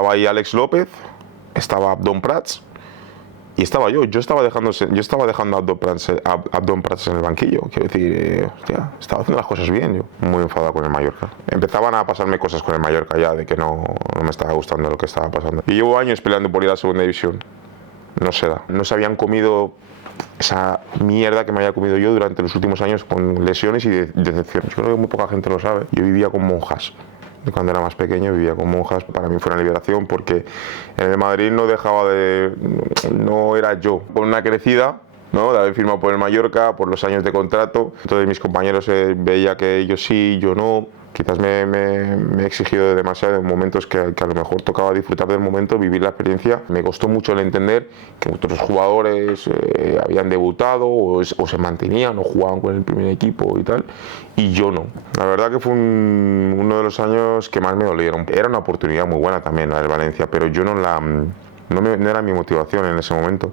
estaba ahí Alex López, estaba Abdón Prats y estaba yo. Yo estaba dejando a Abdón Prats en el banquillo. Quiero decir, hostia, estaba haciendo las cosas bien yo. Muy enfadado con el Mallorca. Empezaban a pasarme cosas con el Mallorca ya, de que no me estaba gustando lo que estaba pasando. Y llevo años peleando por ir a la segunda división. No se da. No se habían comido esa mierda que me había comido yo durante los últimos años con lesiones y decepción. Yo creo que muy poca gente lo sabe. Yo vivía con monjas. Cuando era más pequeño vivía con monjas. Para mí fue una liberación porque en el Madrid no era yo. Con una crecida, ¿no? De haber firmado por el Mallorca, por los años de contrato. Entonces mis compañeros veía que ellos sí, yo no. Quizás me he exigido demasiado en momentos que a lo mejor tocaba disfrutar del momento, vivir la experiencia. Me costó mucho el entender que otros jugadores habían debutado o se mantenían o jugaban con el primer equipo y tal, y yo no. La verdad que fue uno de los años que más me dolieron. Era una oportunidad muy buena también la del Valencia, pero yo no era mi motivación en ese momento.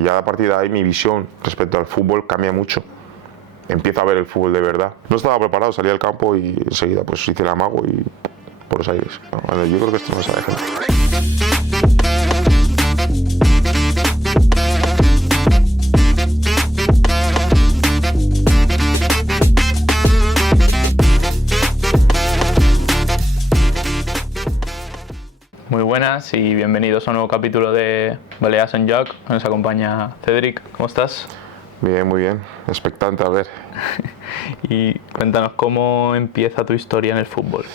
Ya a partir de ahí mi visión respecto al fútbol cambia mucho. Empiezo a ver el fútbol de verdad. No estaba preparado, salí al campo y enseguida pues hice el amago y por los aires. Bueno, yo creo que esto no se ha dejado. Muy buenas y bienvenidos a un nuevo capítulo de Baleas en Jack. Nos acompaña Cedric. ¿Cómo estás? Bien, muy bien. Expectante a ver. Y cuéntanos cómo empieza tu historia en el fútbol.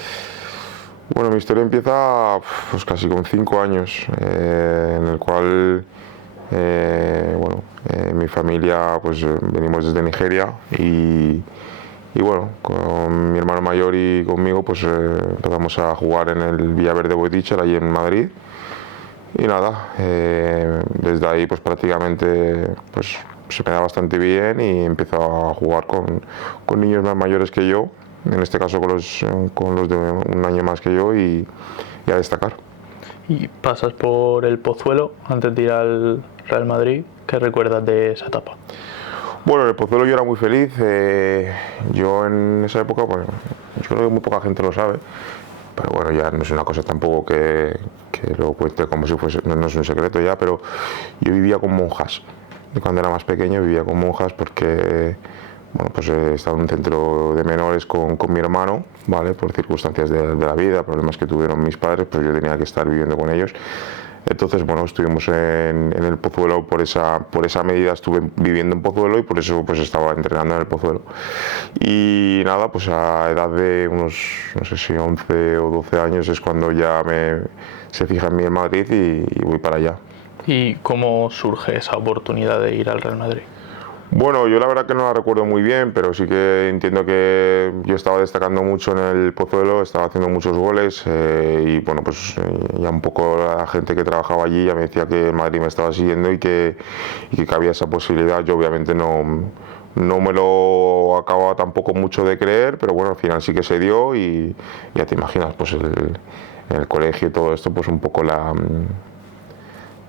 Bueno, mi historia empieza pues casi con 5 años, en el cual mi familia pues venimos desde Nigeria y bueno, con mi hermano mayor y conmigo pues empezamos a jugar en el Villaverde Boticher, allí en Madrid. Y nada, desde ahí pues prácticamente pues se me da bastante bien y empiezo a jugar con niños más mayores que yo, en este caso con los de un año más que yo, y a destacar. Y pasas por el Pozuelo antes de ir al Real Madrid. ¿Qué recuerdas de esa etapa? Bueno, en el Pozuelo yo era muy feliz. Yo en esa época, bueno, yo creo que muy poca gente lo sabe, pero bueno, ya no es una cosa tampoco que lo cuente como si fuese, no es un secreto ya, pero yo vivía con monjas. Cuando era más pequeño vivía con monjas porque bueno, pues estaba en un centro de menores con mi hermano, ¿vale? Por circunstancias de la vida, problemas que tuvieron mis padres, pues yo tenía que estar viviendo con ellos. Entonces, bueno, estuvimos en el Pozuelo por esa medida, estuve viviendo en Pozuelo y por eso pues estaba entrenando en el Pozuelo. Y nada, pues a edad de unos, no sé si 11 o 12 años es cuando ya se fija en mí en Madrid y voy para allá. ¿Y cómo surge esa oportunidad de ir al Real Madrid? Bueno, yo la verdad que no la recuerdo muy bien, pero sí que entiendo que yo estaba destacando mucho en el Pozuelo, estaba haciendo muchos goles y bueno, pues ya un poco la gente que trabajaba allí ya me decía que el Madrid me estaba siguiendo y que había esa posibilidad. Yo obviamente no me lo acababa tampoco mucho de creer, pero bueno, al final sí que se dio y ya te imaginas, pues en el colegio y todo esto, pues un poco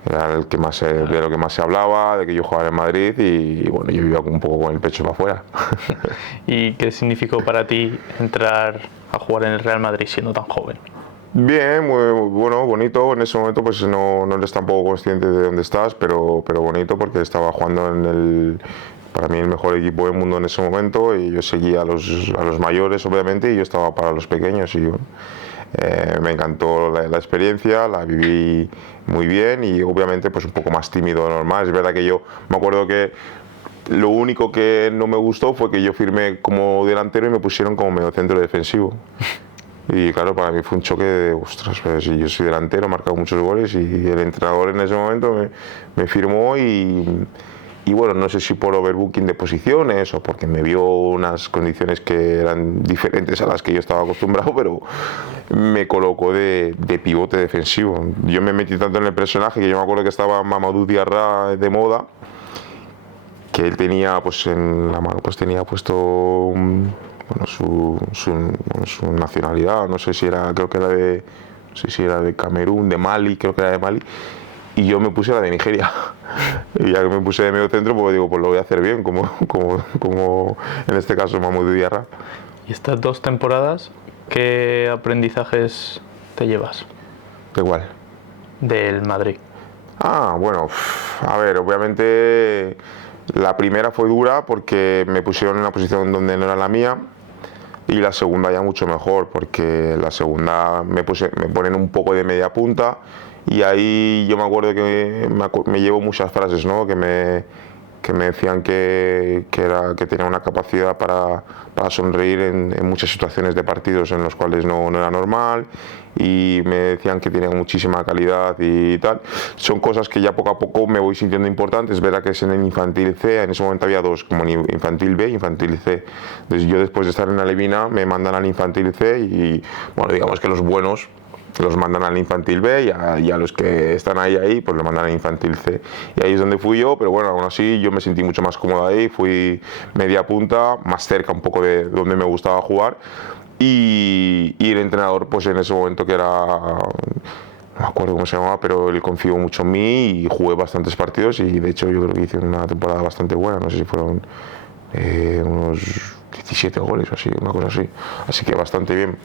era el que de lo que más se hablaba, de que yo jugaba en Madrid y bueno, yo vivía un poco con el pecho para afuera. ¿Y qué significó para ti entrar a jugar en el Real Madrid siendo tan joven? Bien, muy bueno, bonito. En ese momento pues no eres tampoco consciente de dónde estás, pero bonito porque estaba jugando para mí el mejor equipo del mundo en ese momento y yo seguía a los mayores obviamente y yo estaba para los pequeños y me encantó la experiencia, la viví muy bien y obviamente pues un poco más tímido de lo normal. Es verdad que yo me acuerdo que lo único que no me gustó fue que yo firmé como delantero y me pusieron como mediocentro defensivo. Y claro, para mí fue un choque de, ostras, pues si yo soy delantero, he marcado muchos goles y el entrenador en ese momento me firmó y bueno, no sé si por overbooking de posiciones o porque me vio unas condiciones que eran diferentes a las que yo estaba acostumbrado, pero me colocó de pivote defensivo. Yo me metí tanto en el personaje que yo me acuerdo que estaba Mamadou Diarra de moda, que él tenía pues en la mano pues tenía puesto bueno, su nacionalidad, no sé si era, creo que era no sé si era de Camerún, de Mali, creo que era de Mali, y yo me puse la de Nigeria. Y ya que me puse de medio centro, pues digo, pues lo voy a hacer bien, como en este caso Mamadou Diarra. ¿Y estas 2 temporadas, qué aprendizajes te llevas? ¿De cuál? del Madrid. Bueno, a ver, obviamente la primera fue dura porque me pusieron en una posición donde no era la mía. Y la segunda ya mucho mejor, porque la segunda me ponen un poco de media punta y ahí yo me acuerdo que me llevo muchas frases, ¿no? Que me decían que tenía una capacidad para sonreír en muchas situaciones de partidos en los cuales no era normal, y me decían que tenía muchísima calidad y tal. Son cosas que ya poco a poco me voy sintiendo importantes. Es verdad que es en el infantil C, en ese momento había dos, como infantil B e infantil C. Entonces yo, después de estar en Alevina, me mandan al infantil C y, bueno, digamos que los buenos los mandan al infantil B y a los que están ahí pues los mandan al infantil C, y ahí es donde fui yo. Pero bueno, aún así yo me sentí mucho más cómodo ahí, fui media punta, más cerca un poco de donde me gustaba jugar, y el entrenador pues en ese momento, que era, no me acuerdo cómo se llamaba, pero él confió mucho en mí y jugué bastantes partidos, y de hecho yo creo que hice una temporada bastante buena, no sé si fueron unos 17 goles o así, una cosa así, así que bastante bien.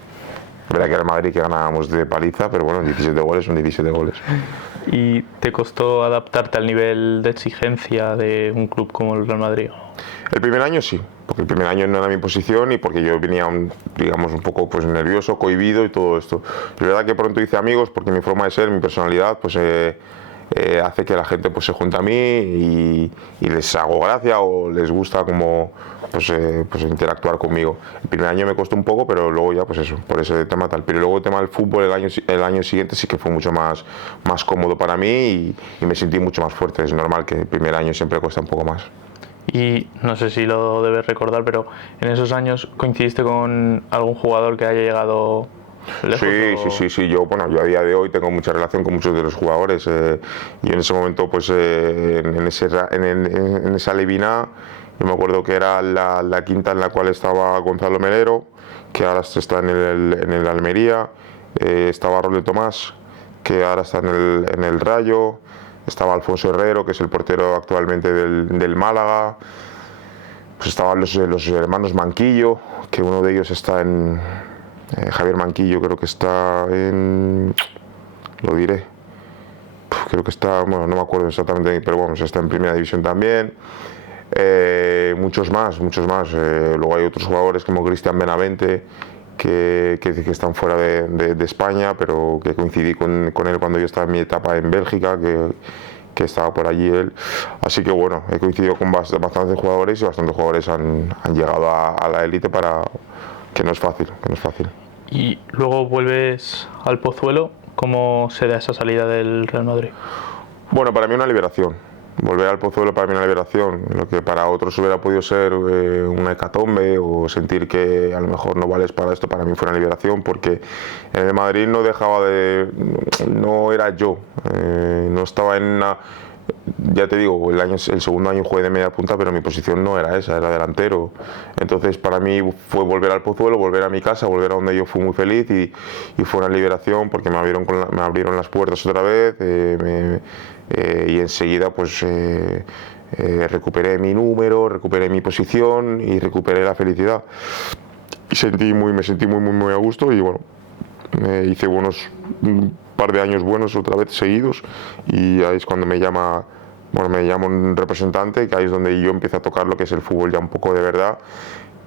Es verdad que era el Madrid, que ganábamos de paliza, pero bueno, 17 goles son 17 goles. ¿Y te costó adaptarte al nivel de exigencia de un club como el Real Madrid? El primer año sí, porque el primer año no era mi posición y porque yo venía, digamos, un poco pues nervioso, cohibido y todo esto. Es verdad que pronto hice amigos, porque mi forma de ser, mi personalidad, pues hace que la gente pues se junte a mí y les hago gracia o les gusta como pues interactuar conmigo. El primer año me costó un poco, pero luego ya pues eso, por ese tema tal. Pero luego el tema del fútbol el año siguiente sí que fue mucho más cómodo para mí y me sentí mucho más fuerte. Es normal que el primer año siempre cuesta un poco más. Y no sé si lo debes recordar, pero en esos años coincidiste con algún jugador que haya llegado lejos. Sí. Yo a día de hoy tengo mucha relación con muchos de los jugadores. Y en ese momento, pues en esa Levina, yo me acuerdo que era la quinta en la cual estaba Gonzalo Melero, que ahora está en el Almería. Estaba Rol de Tomás, que ahora está en el Rayo. Estaba Alfonso Herrero, que es el portero actualmente del Málaga. Pues estaban los hermanos Manquillo, que uno de ellos está en... Javier Manquillo, creo que está en... Lo diré. Creo que está... Bueno, no me acuerdo exactamente, pero bueno, está en primera división también. Muchos más. Luego hay otros jugadores como Cristian Benavente, que están fuera de España, pero que coincidí con él cuando yo estaba en mi etapa en Bélgica, que estaba por allí él. Así que bueno, he coincidido con bastantes jugadores, y bastantes jugadores han llegado a la élite, que no es fácil. Y luego vuelves al Pozuelo. ¿Cómo se da esa salida del Real Madrid? Bueno, para mí una liberación. Volver al Pozuelo para mí una liberación. Lo que para otros hubiera podido ser una hecatombe o sentir que a lo mejor no vales para esto, para mí fue una liberación, porque en el Madrid no era yo. No estaba en una... Ya te digo, el segundo año jugué de media punta, pero mi posición no era esa, era delantero. Entonces para mí fue volver al Pozuelo, volver a mi casa, volver a donde yo fui muy feliz, y fue una liberación, porque me abrieron las puertas otra vez, y enseguida pues recuperé mi número, recuperé mi posición y recuperé la felicidad. Y me sentí muy a gusto, y bueno, hice un par de años buenos otra vez seguidos, y ahí es cuando me llama un representante, que ahí es donde yo empiezo a tocar lo que es el fútbol ya un poco de verdad,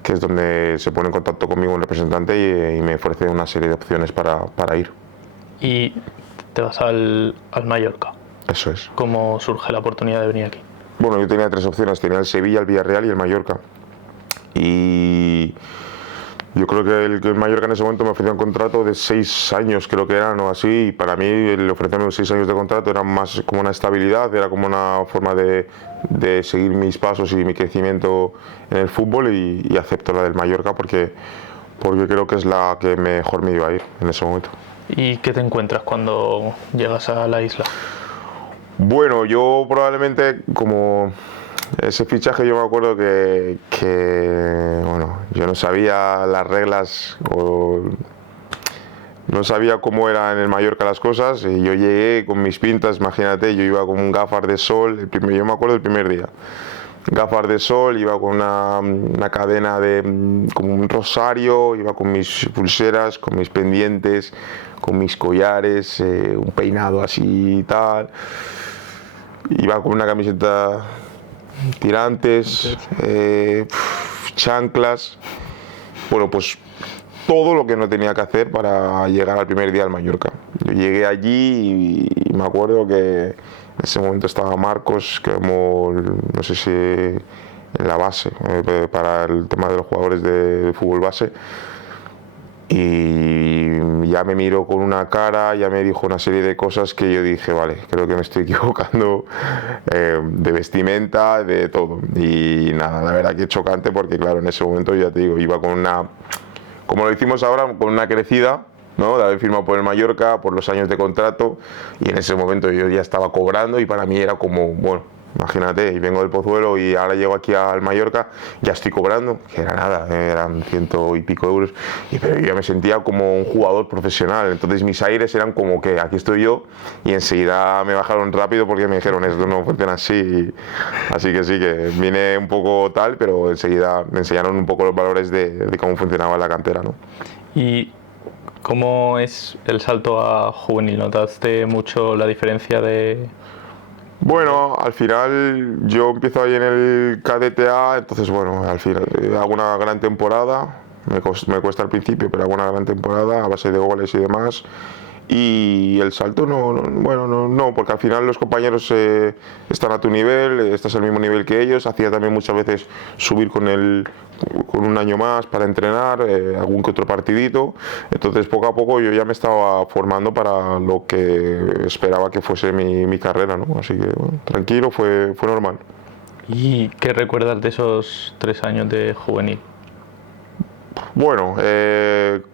que es donde se pone en contacto conmigo un representante y me ofrece una serie de opciones para ir. Y te vas al Mallorca. Eso es. ¿Cómo surge la oportunidad de venir aquí? Bueno, yo tenía tres opciones, tenía el Sevilla, el Villarreal y el Mallorca. Y yo creo que el Mallorca en ese momento me ofreció un contrato de 6 años, creo que eran, o así, y para mí el ofrecerme 6 años de contrato era más como una estabilidad, era como una forma de seguir mis pasos y mi crecimiento en el fútbol, y acepto la del Mallorca porque creo que es la que mejor me iba a ir en ese momento. ¿Y qué te encuentras cuando llegas a la isla? Bueno, yo probablemente, como ese fichaje, yo me acuerdo que bueno, yo no sabía las reglas, o no sabía cómo era en el Mallorca las cosas, y yo llegué con mis pintas, imagínate, yo iba con un gafas de sol, yo me acuerdo el primer día, gafas de sol, iba con una cadena como un rosario, iba con mis pulseras, con mis pendientes, con mis collares, un peinado así y tal. Iba con una camiseta tirantes, chanclas. Bueno, pues todo lo que no tenía que hacer para llegar al primer día al Mallorca. Yo llegué allí y me acuerdo que en ese momento estaba Marcos, que no sé si en la base, para el tema de los jugadores de fútbol base. Y ya me miró con una cara, ya me dijo una serie de cosas que yo dije, vale, creo que me estoy equivocando, de vestimenta, de todo. Y nada, la verdad que es chocante porque claro, en ese momento ya te digo, iba con una, como lo hicimos ahora, con una crecida, ¿no? De haber firmado por el Mallorca, por los años de contrato, y en ese momento yo ya estaba cobrando y para mí era como, bueno, imagínate, y vengo del Pozuelo y ahora llego aquí al Mallorca, ya estoy cobrando, que era nada, eran 100 y pico euros, pero yo ya me sentía como un jugador profesional, entonces mis aires eran como que aquí estoy yo, y enseguida me bajaron rápido porque me dijeron, esto no funciona así, así que sí, que vine un poco tal, pero enseguida me enseñaron un poco los valores de cómo funcionaba la cantera, ¿no? ¿Y cómo es el salto a juvenil? ¿Notaste mucho la diferencia de...? Bueno, al final yo empiezo ahí en el KDTA, entonces bueno, al final hago una gran temporada, me cuesta al principio, pero hago una gran temporada a base de goles y demás. Y el salto no, porque al final los compañeros están a tu nivel, estás al mismo nivel que ellos. Hacía también muchas veces subir con un año más para entrenar, algún que otro partidito. Entonces poco a poco yo ya me estaba formando para lo que esperaba que fuese mi carrera, ¿no? Así que bueno, tranquilo, fue normal. ¿Y qué recuerdas de esos 3 años de juvenil? Bueno,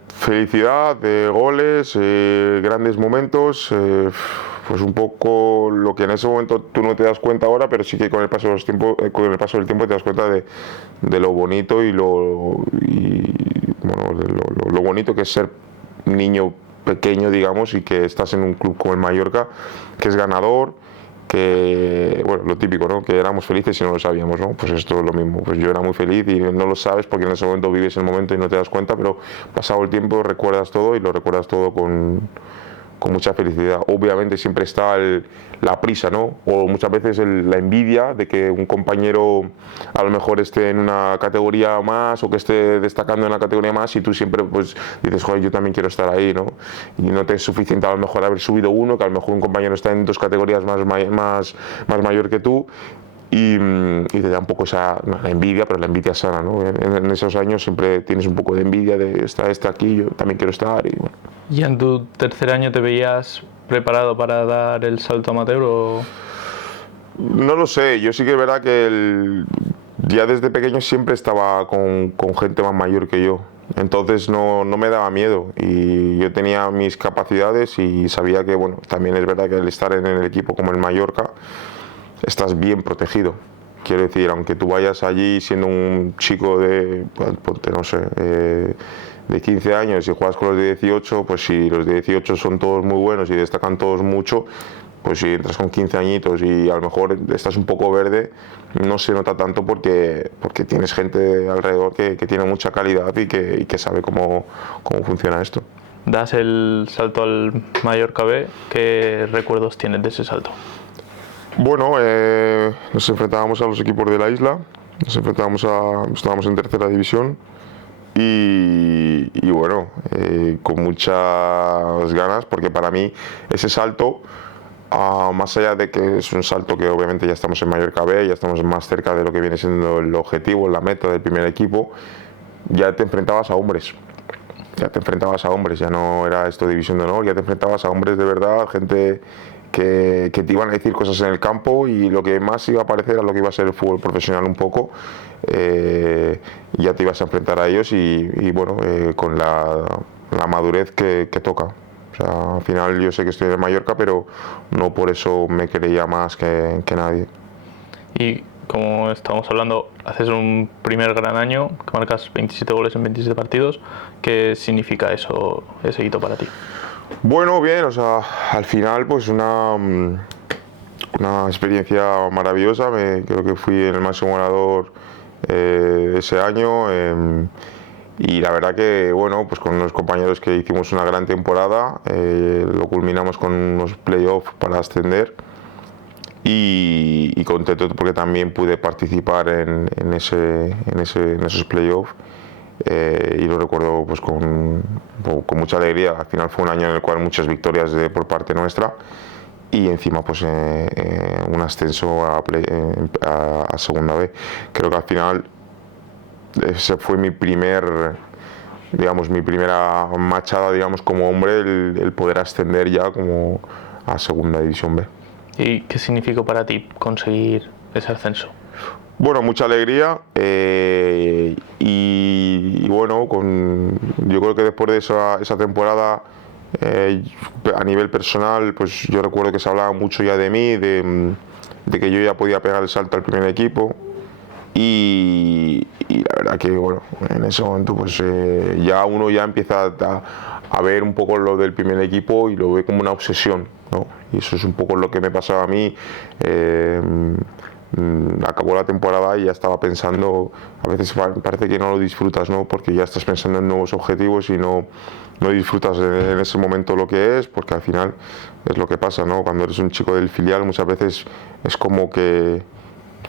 felicidad, goles, grandes momentos, pues un poco lo que en ese momento tú no te das cuenta ahora, pero sí que con el paso del tiempo, te das cuenta de lo bonito lo bonito que es ser niño pequeño, digamos, y que estás en un club como el Mallorca, que es ganador, que, bueno, lo típico, ¿no? Que éramos felices y no lo sabíamos, ¿no? Pues esto es lo mismo, pues yo era muy feliz y no lo sabes porque en ese momento vives el momento y no te das cuenta, pero pasado el tiempo recuerdas todo y lo recuerdas todo con mucha felicidad. Obviamente siempre está la prisa, ¿no? O muchas veces la envidia de que un compañero a lo mejor esté en una categoría más o que esté destacando en una categoría más y tú siempre pues dices, joder, yo también quiero estar ahí, ¿no? Y no te es suficiente a lo mejor haber subido uno, que a lo mejor un compañero está en 2 categorías más mayor que tú. Y te da un poco la envidia, pero la envidia sana, ¿no? En esos años siempre tienes un poco de envidia de está aquí, yo también quiero estar. Y, bueno. ¿Y en tu tercer año te veías preparado para dar el salto amateur o...? No lo sé, yo sí que es verdad que ya desde pequeño siempre estaba con gente más mayor que yo. Entonces no me daba miedo y yo tenía mis capacidades y sabía que, bueno, también es verdad que al estar en el equipo como el Mallorca, estás bien protegido. Quiero decir, aunque tú vayas allí siendo un chico de, ponte, no sé, de 15 años y juegas con los de 18, pues si los de 18 son todos muy buenos y destacan todos mucho, pues si entras con 15 añitos y a lo mejor estás un poco verde, no se nota tanto porque tienes gente alrededor que tiene mucha calidad y que sabe cómo funciona esto. Das el salto al Mallorca B, ¿qué recuerdos tienes de ese salto? Bueno, nos enfrentábamos a los equipos de la isla, estábamos en tercera división y bueno, con muchas ganas, porque para mí ese salto, más allá de que es un salto que obviamente ya estamos en Mallorca B, ya estamos más cerca de lo que viene siendo el objetivo, la meta del primer equipo, ya te enfrentabas a hombres. Ya no era esto división de honor, ya te enfrentabas a hombres de verdad, gente que te iban a decir cosas en el campo y lo que más iba a parecer a lo que iba a ser el fútbol profesional un poco, ya te ibas a enfrentar a ellos y bueno, con la madurez que toca. O sea, al final yo sé que estoy en Mallorca, pero no por eso me creía más que nadie. Y como estamos hablando, haces un primer gran año, que marcas 27 goles en 27 partidos. ¿Qué significa ese hito para ti? Bueno, bien, o sea, al final pues una experiencia maravillosa, creo que fui el máximo ganador ese año Y la verdad que, bueno, pues con unos compañeros que hicimos una gran temporada, lo culminamos con unos playoffs para ascender y contento porque también pude participar en esos playoffs. Y lo recuerdo pues con mucha alegría. Al final fue un año en el cual muchas victorias por parte nuestra y encima pues un ascenso a segunda B. Creo que al final ese fue mi primera machada, digamos, como hombre, el poder ascender ya como a segunda división B. ¿Y qué significó para ti conseguir ese ascenso? Bueno, mucha alegría y bueno, yo creo que después de esa temporada, a nivel personal, pues yo recuerdo que se hablaba mucho ya de mí, de que yo ya podía pegar el salto al primer equipo y la verdad que bueno, en ese momento pues ya uno ya empieza a ver un poco lo del primer equipo y lo ve como una obsesión, ¿no? Y eso es un poco lo que me pasaba a mí. Acabó la temporada y ya estaba pensando, a veces parece que no lo disfrutas, ¿no? Porque ya estás pensando en nuevos objetivos y no disfrutas en ese momento lo que es, porque al final es lo que pasa, ¿no? Cuando eres un chico del filial muchas veces es como que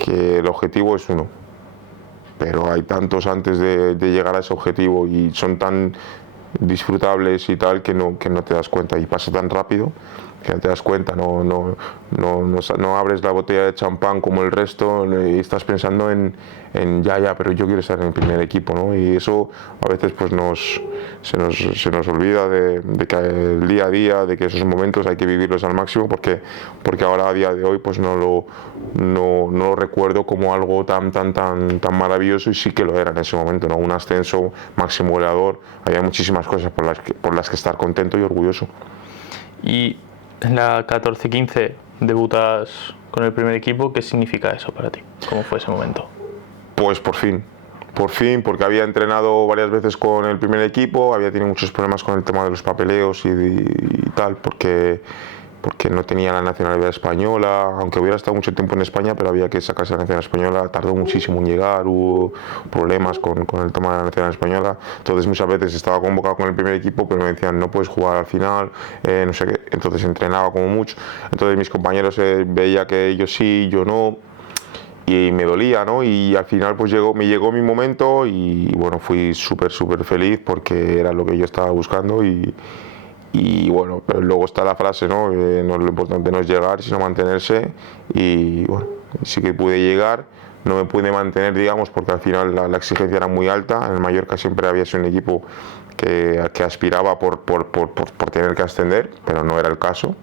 el objetivo es uno, pero hay tantos antes de llegar a ese objetivo y son tan disfrutables y tal que no te das cuenta y pasa tan rápido que no te das cuenta, no abres la botella de champán como el resto y estás pensando en pero yo quiero estar en el primer equipo, ¿no? Y eso a veces pues se nos olvida de que el día a día, de que esos momentos hay que vivirlos al máximo porque ahora a día de hoy pues no lo recuerdo como algo tan maravilloso y sí que lo era en ese momento, ¿no? Un ascenso, máximo goleador, había muchísimas cosas por las que estar contento y orgulloso. Y en la 14-15 debutas con el primer equipo. ¿Qué significa eso para ti? ¿Cómo fue ese momento? Pues por fin, porque había entrenado varias veces con el primer equipo, había tenido muchos problemas con el tema de los papeleos y tal, porque no tenía la nacionalidad española, aunque hubiera estado mucho tiempo en España, pero había que sacarse la nacionalidad española, tardó muchísimo en llegar, hubo problemas con el tema de la nacionalidad española, entonces muchas veces estaba convocado con el primer equipo, pero me decían no puedes jugar al final, no sé qué, entonces entrenaba como mucho, entonces mis compañeros veía que ellos sí, yo no, y me dolía, ¿no? Y al final pues me llegó mi momento y bueno, fui súper feliz porque era lo que yo estaba buscando y bueno, pero luego está la frase, ¿no? Lo importante no es llegar, sino mantenerse y bueno, sí que pude llegar, no me pude mantener, digamos, porque al final la exigencia era muy alta, en el Mallorca siempre había sido un equipo que aspiraba por tener que ascender, pero no era el caso,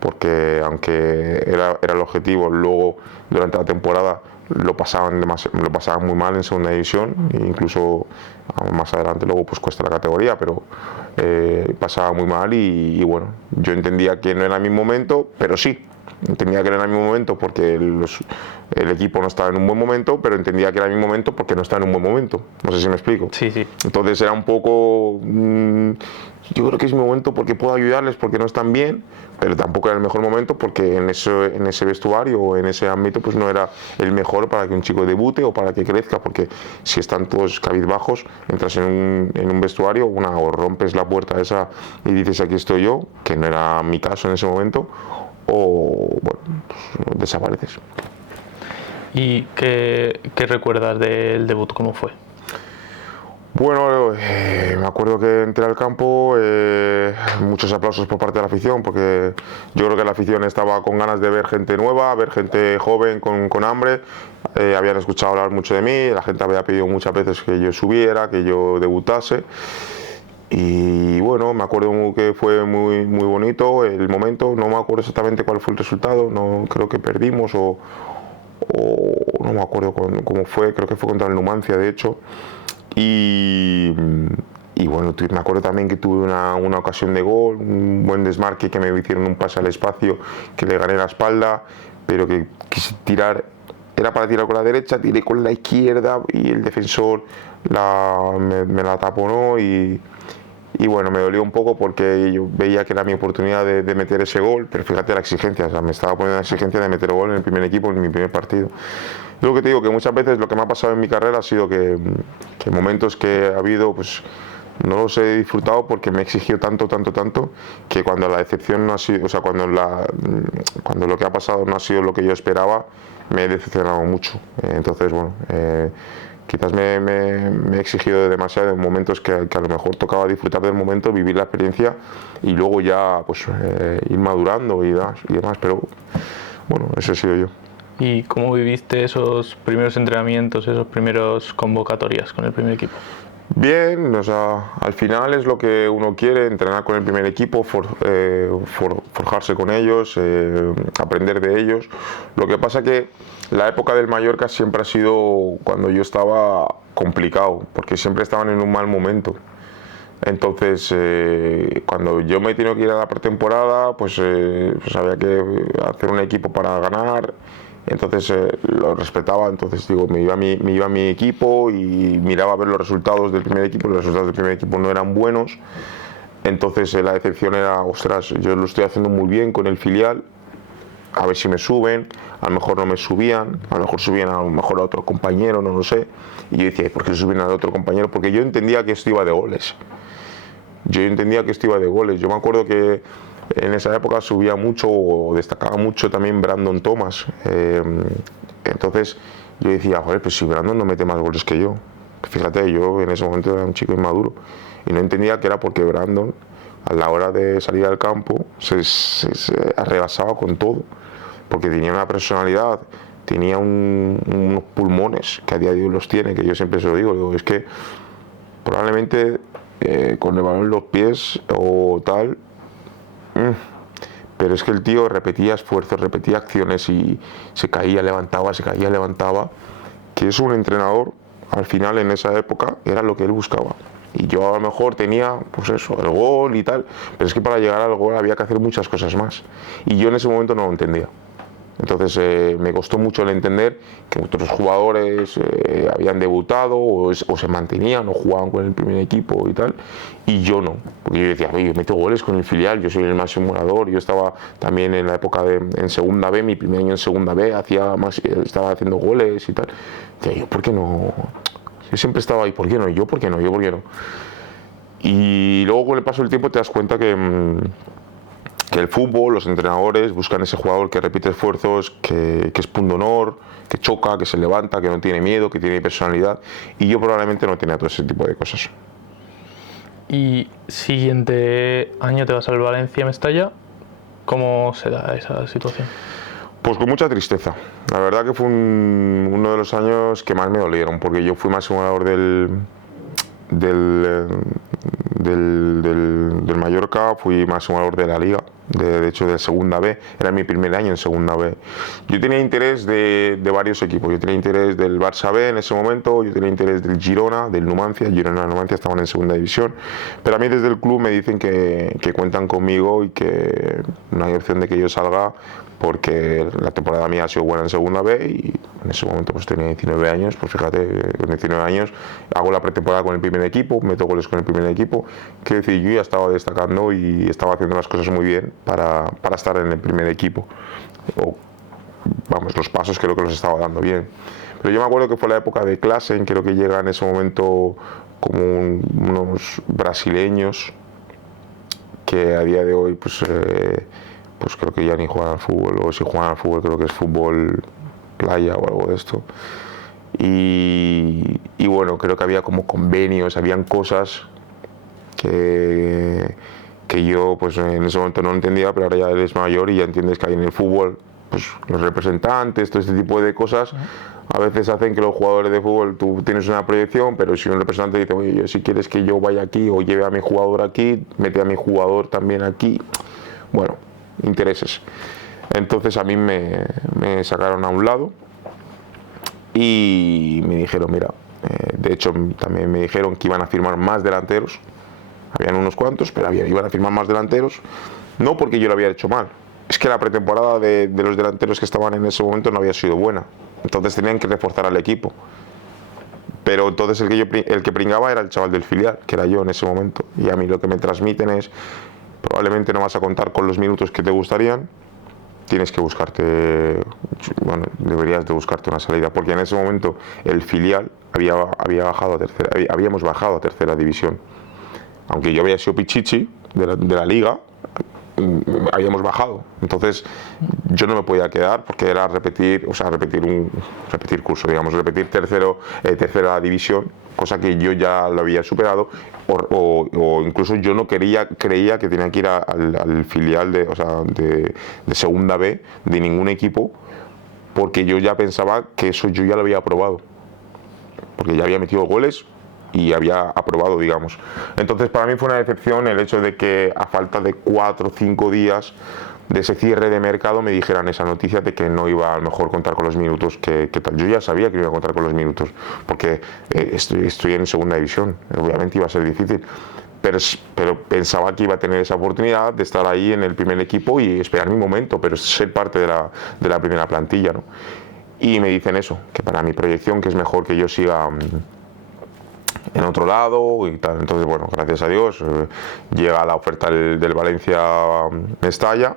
porque aunque era el objetivo, luego durante la temporada lo pasaban muy mal en segunda división, e incluso más adelante luego pues cuesta la categoría, pero pasaba muy mal y bueno, yo entendía que no era mi momento, pero sí, entendía que no era mi momento porque el equipo no estaba en un buen momento, pero entendía que era mi momento porque no estaba en un buen momento, no sé si me explico. Sí. Entonces era un poco, yo creo que es mi momento porque puedo ayudarles porque no están bien, pero tampoco era el mejor momento porque en ese vestuario o en ese ámbito pues no era el mejor para que un chico debute o para que crezca, porque si están todos cabizbajos, entras en un vestuario, o rompes la puerta esa y dices aquí estoy yo, que no era mi caso en ese momento, o bueno, pues, desapareces. ¿Y qué recuerdas del debut? ¿Cómo fue? Bueno, me acuerdo que entré al campo, muchos aplausos por parte de la afición, porque yo creo que la afición estaba con ganas de ver gente nueva, ver gente joven con hambre. Habían escuchado hablar mucho de mí, la gente había pedido muchas veces que yo subiera, que yo debutase. Y bueno, me acuerdo que fue muy bonito el momento, no me acuerdo exactamente cuál fue el resultado, no creo que perdimos o no me acuerdo cómo fue, creo que fue contra el Numancia de hecho. Y bueno, me acuerdo también que tuve una ocasión de gol, un buen desmarque que me hicieron un pase al espacio que le gané la espalda, pero que quise tirar, era para tirar con la derecha, tiré con la izquierda y el defensor me la taponó y bueno, me dolió un poco porque yo veía que era mi oportunidad de meter ese gol, pero fíjate la exigencia, o sea, me estaba poniendo la exigencia de meter gol en el primer equipo, en mi primer partido. Lo que te digo, que muchas veces lo que me ha pasado en mi carrera ha sido que momentos que ha habido, pues no los he disfrutado porque me he exigido tanto, que cuando la decepción no ha sido, o sea, cuando lo que ha pasado no ha sido lo que yo esperaba, me he decepcionado mucho. Entonces, bueno, quizás me he exigido demasiado en momentos que a lo mejor tocaba disfrutar del momento, vivir la experiencia y luego ya pues ir madurando y demás, pero bueno, ese he sido yo. ¿Y cómo viviste esos primeros entrenamientos, esos primeros convocatorias con el primer equipo? Bien, o sea, al final es lo que uno quiere, entrenar con el primer equipo, forjarse con ellos, aprender de ellos. Lo que pasa que la época del Mallorca siempre ha sido, cuando yo estaba, complicado, porque siempre estaban en un mal momento. Entonces, cuando yo me he tenido que ir a la pretemporada, pues había que hacer un equipo para ganar. Entonces lo respetaba, entonces digo, me iba a mi equipo y miraba a ver los resultados del primer equipo. Los resultados del primer equipo no eran buenos. Entonces la decepción era, ostras, yo lo estoy haciendo muy bien con el filial, a ver si me suben. A lo mejor no me subían, a lo mejor subían a lo mejor a otro compañero, no lo sé. Y yo decía, ¿por qué suben al otro compañero? Porque yo entendía que esto iba de goles. Yo me acuerdo que en esa época subía mucho o destacaba mucho también Brandon Thomas. Entonces yo decía, joder, pues si Brandon no mete más goles que yo. Fíjate, yo en ese momento era un chico inmaduro y no entendía que era porque Brandon, a la hora de salir al campo, se arrebasaba con todo, porque tenía una personalidad, tenía unos pulmones que a día de hoy los tiene, que yo siempre se lo digo, es que probablemente con el balón en los pies o tal, pero es que el tío repetía esfuerzos, repetía acciones y se caía, levantaba, que es un entrenador, al final en esa época era lo que él buscaba. Y yo a lo mejor tenía, pues eso, el gol y tal, pero es que para llegar al gol había que hacer muchas cosas más. Y yo en ese momento no lo entendía. Entonces me costó mucho el entender que otros jugadores habían debutado o se mantenían o jugaban con el primer equipo y tal, y yo no, porque yo decía, oye, yo meto goles con el filial, yo soy el máximo goleador. Yo estaba también en la época en segunda B, mi primer año en segunda B, estaba haciendo goles y tal. Decía, yo, ¿por qué no? Yo siempre estaba ahí, ¿por qué no? Yo, ¿por qué no? Y luego con el paso del tiempo te das cuenta que el fútbol, los entrenadores buscan ese jugador que repite esfuerzos, que es pundonor, que choca, que se levanta, que no tiene miedo, que tiene personalidad, y yo probablemente no tenía todo ese tipo de cosas. Y siguiente año te vas al Valencia Mestalla, ¿cómo se da esa situación? Pues con mucha tristeza. La verdad que fue uno de los años que más me dolieron, porque yo fui máximo goleador del Mallorca, fui máximo goleador de la Liga, de hecho de segunda B, era mi primer año en segunda B. Yo tenía interés de varios equipos, yo tenía interés del Barça B en ese momento, yo tenía interés del Girona, del Numancia. Girona y Numancia estaban en segunda división, pero a mí desde el club me dicen que cuentan conmigo y que no hay opción de que yo salga, porque la temporada mía ha sido buena en segunda B y en ese momento pues tenía 19 años, pues fíjate, con 19 años hago la pretemporada con el primer equipo, meto goles con el primer equipo, quiero decir, yo ya estaba destacando y estaba haciendo las cosas muy bien para estar en el primer equipo, o vamos, los pasos creo que los estaba dando bien. Pero yo me acuerdo que fue la época de Klaassen, creo que llega en ese momento como unos brasileños que a día de hoy pues creo que ya ni juegan al fútbol, o si juegan al fútbol creo que es fútbol playa o algo de esto. Y bueno, creo que había como convenios, habían cosas que yo pues en ese momento no entendía, pero ahora ya eres mayor y ya entiendes que hay en el fútbol pues los representantes, todo este tipo de cosas a veces hacen que los jugadores de fútbol, tú tienes una proyección, pero si un representante dice, oye, si quieres que yo vaya aquí o lleve a mi jugador aquí, mete a mi jugador también aquí, bueno, intereses. Entonces a mí me sacaron a un lado y me dijeron, mira, de hecho también me dijeron que iban a firmar más delanteros, habían unos cuantos, pero iban a firmar más delanteros, no porque yo lo había hecho mal, es que la pretemporada de los delanteros que estaban en ese momento no había sido buena, entonces tenían que reforzar al equipo. Pero entonces el que pringaba era el chaval del filial, que era yo en ese momento, y a mí lo que me transmiten es, probablemente no vas a contar con los minutos que te gustarían, tienes que buscarte, bueno, deberías de buscarte una salida, porque en ese momento el filial había bajado a tercera, habíamos bajado a tercera división. Aunque yo había sido pichichi de la liga, habíamos bajado. Entonces yo no me podía quedar porque era repetir curso, digamos, repetir tercera división, cosa que yo ya lo había superado, o incluso yo no creía que tenía que ir al filial de segunda B de ningún equipo, porque yo ya pensaba que eso yo ya lo había aprobado, porque ya había metido goles y había aprobado, digamos. Entonces para mí fue una decepción el hecho de que a falta de 4 o 5 días de ese cierre de mercado me dijeran esa noticia de que no iba a lo mejor contar con los minutos que tal. Yo ya sabía que no iba a contar con los minutos, porque estoy en segunda división, obviamente iba a ser difícil, pero pensaba que iba a tener esa oportunidad de estar ahí en el primer equipo y esperar mi momento, pero ser parte de la primera plantilla, ¿no? Y me dicen eso, que para mi proyección, que es mejor que yo siga en otro lado y tal. Entonces, bueno, gracias a Dios llega la oferta del Valencia Mestalla.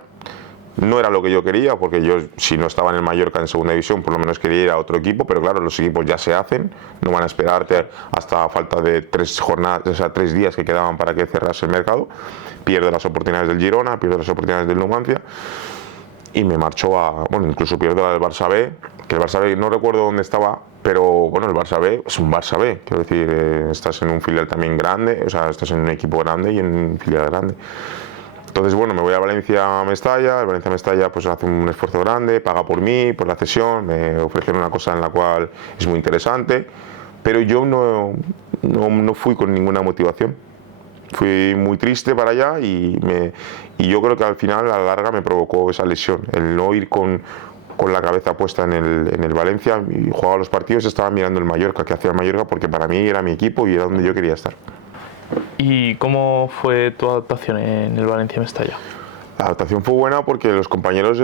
No era lo que yo quería, porque yo, si no estaba en el Mallorca en segunda división, por lo menos quería ir a otro equipo, pero claro, los equipos ya se hacen, no van a esperarte hasta falta de 3 jornadas, o sea, 3 días que quedaban para que cerrase el mercado. Pierdo las oportunidades del Girona, pierdo las oportunidades del Numancia y me marcho bueno, incluso pierdo la del Barça B, que el Barça B no recuerdo dónde estaba, pero bueno, el Barça B es un Barça B, quiero decir, estás en un filial también grande, o sea, estás en un equipo grande y en un filial grande. Entonces, bueno, me voy a Valencia Mestalla, el Valencia Mestalla pues hace un esfuerzo grande, paga por mí, por la cesión, me ofrecen una cosa en la cual es muy interesante, pero yo no fui con ninguna motivación. Fui muy triste para allá y yo creo que al final, a la larga, me provocó esa lesión, el no ir con la cabeza puesta en el Valencia, y jugaba los partidos, estaba mirando el Mallorca, que hacía el Mallorca, porque para mí era mi equipo y era donde yo quería estar. ¿Y cómo fue tu adaptación en el Valencia Mestalla? La adaptación fue buena porque los compañeros,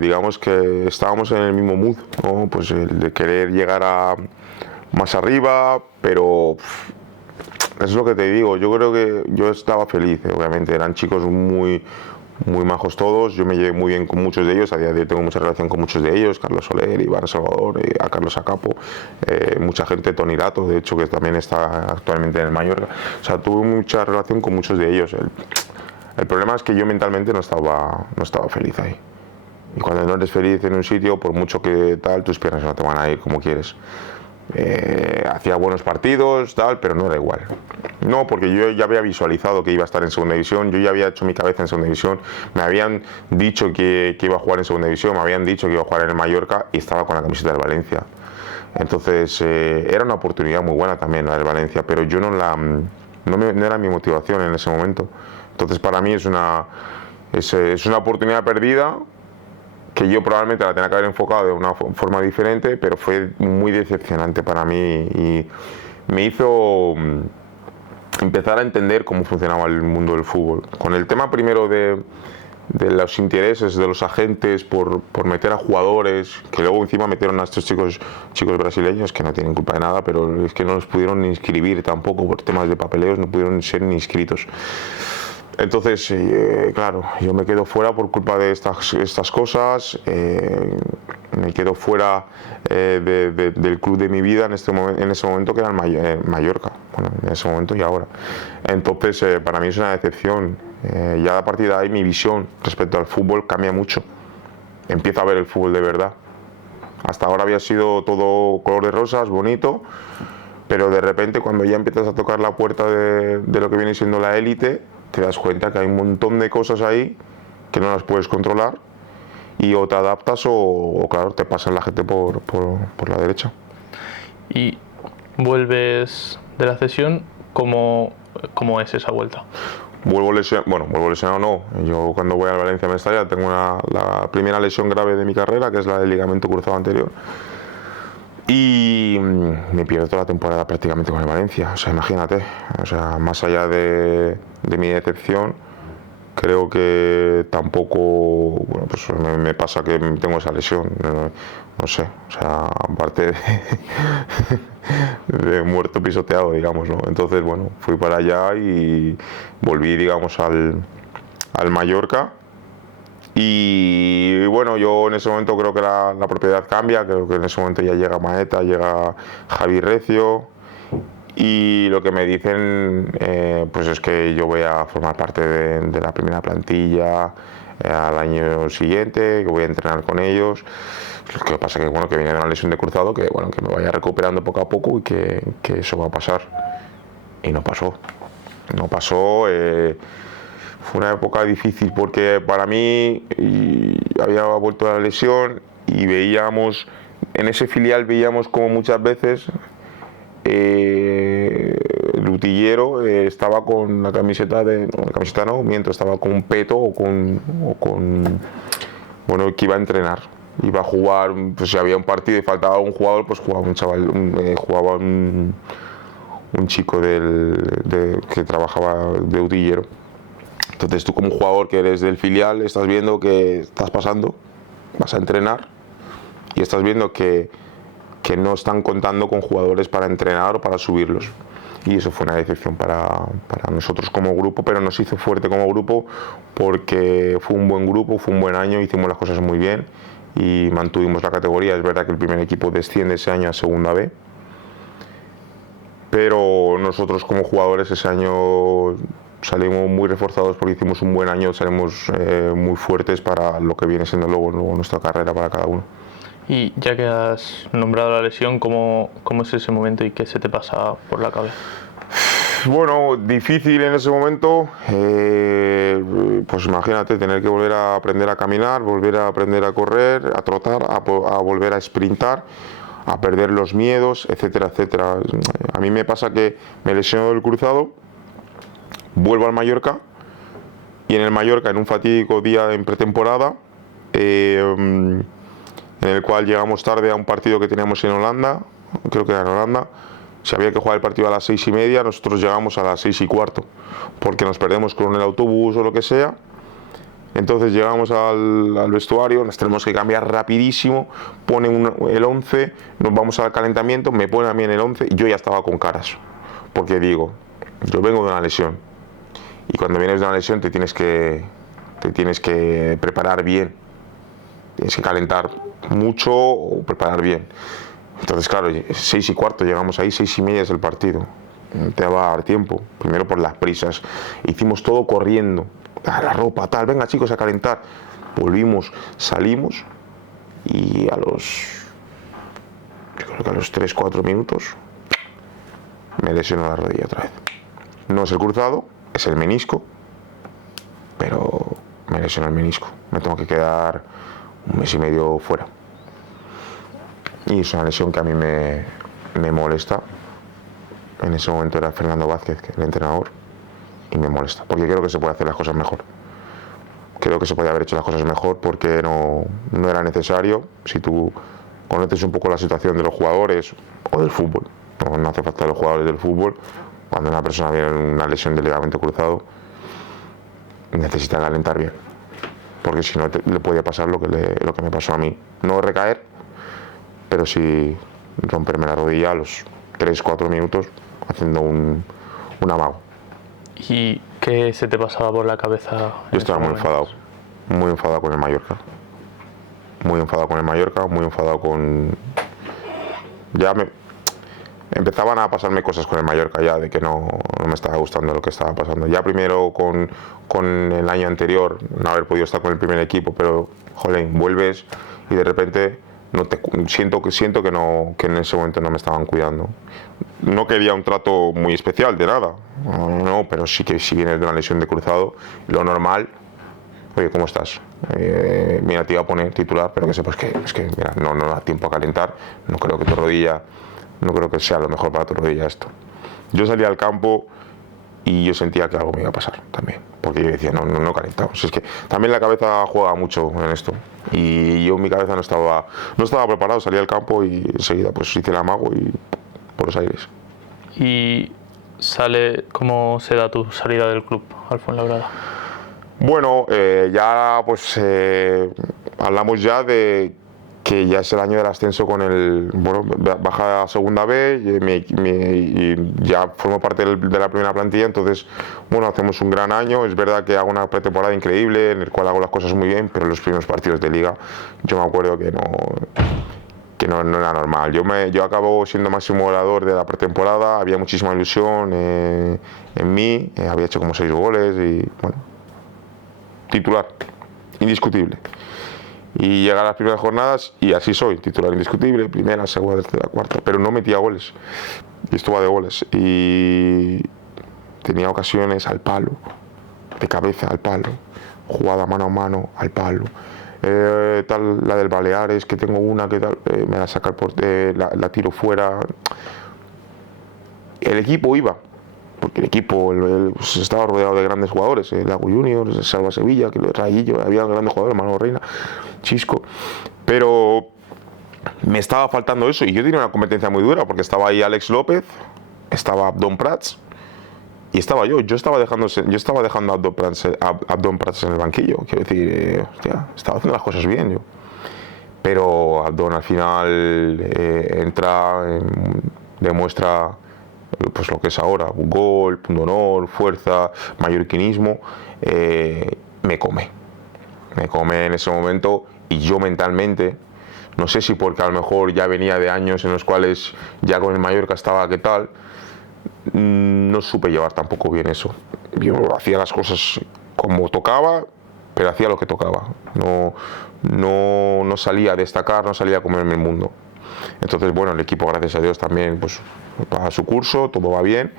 digamos que estábamos en el mismo mood, ¿no? Pues el de querer llegar más arriba, pero eso es lo que te digo, yo creo que yo estaba feliz, obviamente, eran chicos muy majos todos, yo me llevé muy bien con muchos de ellos, a día de hoy tengo mucha relación con muchos de ellos, Carlos Soler, Iván Salvador, a Carlos Acapo, mucha gente, Toni Rato, de hecho, que también está actualmente en el Mallorca, o sea, tuve mucha relación con muchos de ellos. El problema es que yo mentalmente no estaba feliz ahí, y cuando no eres feliz en un sitio, por mucho que tal, tus piernas no te van a ir como quieres. Hacía buenos partidos, tal, pero no era igual. No, porque yo ya había visualizado que iba a estar en segunda división, yo ya había hecho mi cabeza en segunda división, me habían dicho que iba a jugar en segunda división, me habían dicho que iba a jugar en el Mallorca y estaba con la camiseta del Valencia. Entonces era una oportunidad muy buena también la del Valencia, pero yo no era mi motivación en ese momento. Entonces para mí es una oportunidad perdida, que yo probablemente la tenía que haber enfocado de una forma diferente, pero fue muy decepcionante para mí y me hizo empezar a entender cómo funcionaba el mundo del fútbol. Con el tema primero de los intereses de los agentes por meter a jugadores, que luego encima metieron a estos chicos brasileños que no tienen culpa de nada, pero es que no los pudieron ni inscribir tampoco por temas de papeleos, no pudieron ser ni inscritos. Entonces, claro, yo me quedo fuera por culpa de estas cosas, me quedo fuera del club de mi vida en ese momento, que era el Mallorca, bueno, en ese momento y ahora. Entonces, para mí es una decepción. Ya a partir de ahí mi visión respecto al fútbol cambia mucho. Empiezo a ver el fútbol de verdad. Hasta ahora había sido todo color de rosas, bonito, pero de repente cuando ya empiezas a tocar la puerta de lo que viene siendo la élite, te das cuenta que hay un montón de cosas ahí que no las puedes controlar y o te adaptas o claro, te pasan la gente por la derecha. Y vuelves de la cesión, ¿cómo es esa vuelta? Vuelvo lesionado no. Yo cuando voy al Valencia Mestalla tengo la primera lesión grave de mi carrera, que es la del ligamento cruzado anterior. Y me pierdo toda la temporada prácticamente con el Valencia, o sea, imagínate, o sea, más allá de mi decepción, creo que tampoco, bueno, pues me pasa que tengo esa lesión, no sé, o sea, aparte de muerto pisoteado, digamos, ¿no? Entonces, bueno, fui para allá y volví, digamos, al Mallorca. Y bueno, yo en ese momento creo que la propiedad cambia, creo que en ese momento ya llega Maeta, llega Javi Recio, y lo que me dicen pues es que yo voy a formar parte de la primera plantilla al año siguiente, que voy a entrenar con ellos. Lo que pasa que bueno, que viene de una lesión de cruzado, que bueno, que me vaya recuperando poco a poco y que eso va a pasar. Y no pasó. No pasó. Fue una época difícil porque para mí había vuelto a la lesión y veíamos, en ese filial veíamos como muchas veces el utillero estaba con la camiseta no, la camiseta no, mientras estaba con un peto o con bueno, que iba a entrenar, iba a jugar, pues si había un partido y faltaba un jugador, pues jugaba un chaval, jugaba un chico que trabajaba de utillero. Entonces tú como jugador que eres del filial estás viendo que estás pasando, vas a entrenar y estás viendo que no están contando con jugadores para entrenar o para subirlos. Y eso fue una decepción para nosotros como grupo, pero nos hizo fuerte como grupo porque fue un buen grupo, fue un buen año, hicimos las cosas muy bien y mantuvimos la categoría. Es verdad que el primer equipo desciende ese año a Segunda B, pero nosotros como jugadores ese año salimos muy reforzados porque hicimos un buen año, salimos muy fuertes para lo que viene siendo luego nuestra carrera para cada uno. Y ya que has nombrado la lesión, ¿cómo es ese momento y qué se te pasa por la cabeza? Bueno, difícil en ese momento, pues imagínate tener que volver a aprender a caminar, volver a aprender a correr, a trotar, a volver a sprintar, a perder los miedos, etcétera, etcétera. A mí me pasa que me lesiono del cruzado, vuelvo al Mallorca y en el Mallorca, en un fatídico día en pretemporada, en el cual llegamos tarde a un partido que teníamos en Holanda, creo que era en Holanda. Si había que jugar el partido a las 6:30, nosotros llegamos a las 6:15, porque nos perdemos con el autobús o lo que sea. Entonces llegamos al vestuario, nos tenemos que cambiar rapidísimo, ponen el 11, nos vamos al calentamiento, me ponen a mí en el 11 y yo ya estaba con caras, porque digo, yo vengo de una lesión y cuando vienes de una lesión te tienes que preparar bien, tienes que calentar mucho o preparar bien. Entonces, claro, 6:15 llegamos ahí, 6:30 es el partido. Te va a dar tiempo, primero por las prisas. Hicimos todo corriendo, la ropa, tal, venga chicos a calentar. Volvimos, salimos y yo creo que a los 3-4 minutos me lesionó la rodilla otra vez. No es el cruzado, es el menisco, pero me lesionó el menisco. Me tengo que quedar 1 mes y medio fuera. Y es una lesión que a mí me molesta. En ese momento era Fernando Vázquez, que era el entrenador, y me molesta, porque creo que se puede hacer las cosas mejor. Creo que se podía haber hecho las cosas mejor porque no era necesario. Si tú conoces un poco la situación de los jugadores o del fútbol, no hace falta de los jugadores del fútbol, cuando una persona viene en una lesión de ligamento cruzado, necesita calentar bien, porque si no le puede pasar lo que me pasó a mí. No recaer, pero sí romperme la rodilla a los 3-4 minutos haciendo un amago. ¿Y qué se te pasaba por la cabeza? Yo estaba muy enfadado con el Mallorca. Muy enfadado con el Mallorca, muy enfadado con... Empezaban a pasarme cosas con el Mallorca ya, de que no me estaba gustando lo que estaba pasando. Ya primero con el año anterior, no haber podido estar con el primer equipo, pero, jolín, vuelves y de repente... siento que en ese momento no me estaban cuidando. No quería un trato muy especial de nada, no, pero sí que si vienes de una lesión de cruzado, lo normal, oye, ¿cómo estás? Mira, te iba a poner titular, pero que sepas que mira, no da tiempo a calentar, no creo que sea lo mejor para tu rodilla esto. Yo salí al campo y yo sentía que algo me iba a pasar también, porque yo decía, no calentamos. Es que también la cabeza juega mucho en esto y yo en mi cabeza no estaba preparado, salí al campo y enseguida pues hice el amago y por los aires. ¿Y cómo se da tu salida del club al Fuenlabrada? Bueno, ya pues hablamos ya de que ya es el año del ascenso con el, bueno, baja a segunda B y ya formo parte de la primera plantilla, entonces, bueno, hacemos un gran año. Es verdad que hago una pretemporada increíble en el cual hago las cosas muy bien, pero en los primeros partidos de liga yo me acuerdo que no era normal. Yo acabo siendo máximo goleador de la pretemporada, había muchísima ilusión en mí, había hecho como 6 goles y, bueno, titular, indiscutible. Y llega a las primeras jornadas y así soy, titular indiscutible, primera, segunda, tercera, cuarta, pero no metía goles. Y esto va de goles. Y tenía ocasiones al palo, de cabeza al palo, jugada mano a mano al palo. Tal, la del Baleares, que tengo una que tal, me la saca el portero, la tiro fuera. El equipo iba, porque el equipo pues, estaba rodeado de grandes jugadores, el Lago Juniors, el Salva Sevilla, que lo traí yo, había grandes jugadores, Manolo Reina, Chisco, pero me estaba faltando eso y yo tenía una competencia muy dura porque estaba ahí Alex López, estaba Abdón Prats y estaba yo estaba dejando a Abdón Prats en el banquillo, quiero decir, hostia, estaba haciendo las cosas bien yo. Pero Abdón al final entra, demuestra pues lo que es ahora, gol, punto honor, fuerza, mallorquinismo, me come en ese momento y yo mentalmente, no sé si porque a lo mejor ya venía de años en los cuales ya con el Mallorca estaba que tal, no supe llevar tampoco bien eso. Yo hacía las cosas como tocaba, pero hacía lo que tocaba, no salía a destacar, no salía a comerme el mundo. Entonces, bueno, el equipo, gracias a Dios, también pues va a su curso, todo va bien,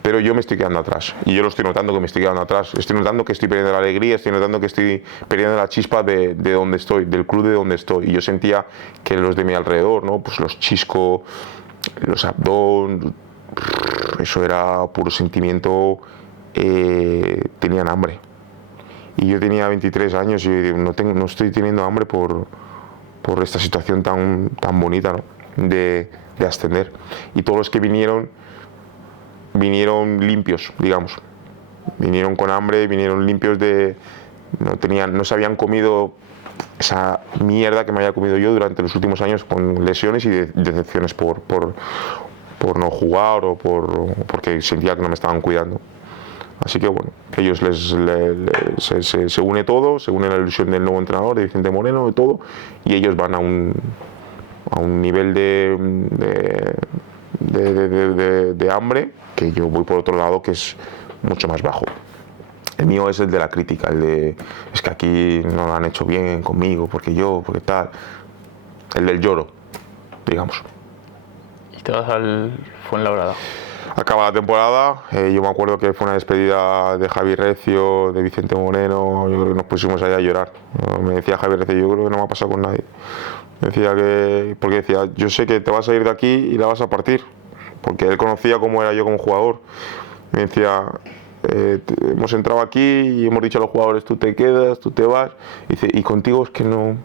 pero yo me estoy quedando atrás. Y yo lo estoy notando que me estoy quedando atrás. Estoy notando que estoy perdiendo la alegría, estoy notando que estoy perdiendo la chispa de donde estoy, del club de donde estoy. Y yo sentía que los de mi alrededor, ¿no? Pues los Chisco, los Abdón, eso era puro sentimiento, tenían hambre. Y yo tenía 23 años y no estoy teniendo hambre por esta situación tan bonita, ¿no? de ascender. Y todos los que vinieron limpios, digamos. Vinieron con hambre, vinieron limpios no se habían comido esa mierda que me había comido yo durante los últimos años con lesiones y decepciones por no jugar o porque sentía que no me estaban cuidando. Así que bueno, ellos se une todo, se une la ilusión del nuevo entrenador, de Vicente Moreno, de todo, y ellos van a un nivel de hambre que yo voy por otro lado, que es mucho más bajo. El mío es el de la crítica, es que aquí no lo han hecho bien conmigo, porque tal. El del lloro, digamos. Y te vas al Fuenlabrada. Acaba la temporada, yo me acuerdo que fue una despedida de Javi Recio, de Vicente Moreno, yo creo que nos pusimos ahí a llorar. Me decía Javi Recio, yo creo que no me ha pasado con nadie. Porque decía, yo sé que te vas a ir de aquí y la vas a partir, porque él conocía cómo era yo como jugador. Me decía, hemos entrado aquí y hemos dicho a los jugadores, tú te quedas, tú te vas. Y contigo es que no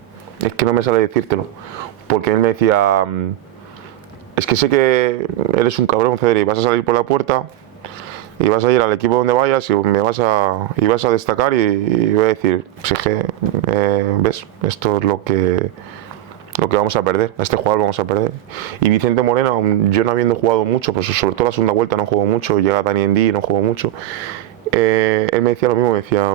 me sale decírtelo, porque él me decía, es que sé que eres un cabrón, Cedric, y vas a salir por la puerta y vas a ir al equipo donde vayas y vas a destacar y voy a decir, pues ves, esto es lo que vamos a perder, a este jugador vamos a perder. Y Vicente Moreno, yo no habiendo jugado mucho, pues sobre todo la segunda vuelta no jugó mucho, llega Dani Endí, no jugó mucho, él me decía lo mismo, me decía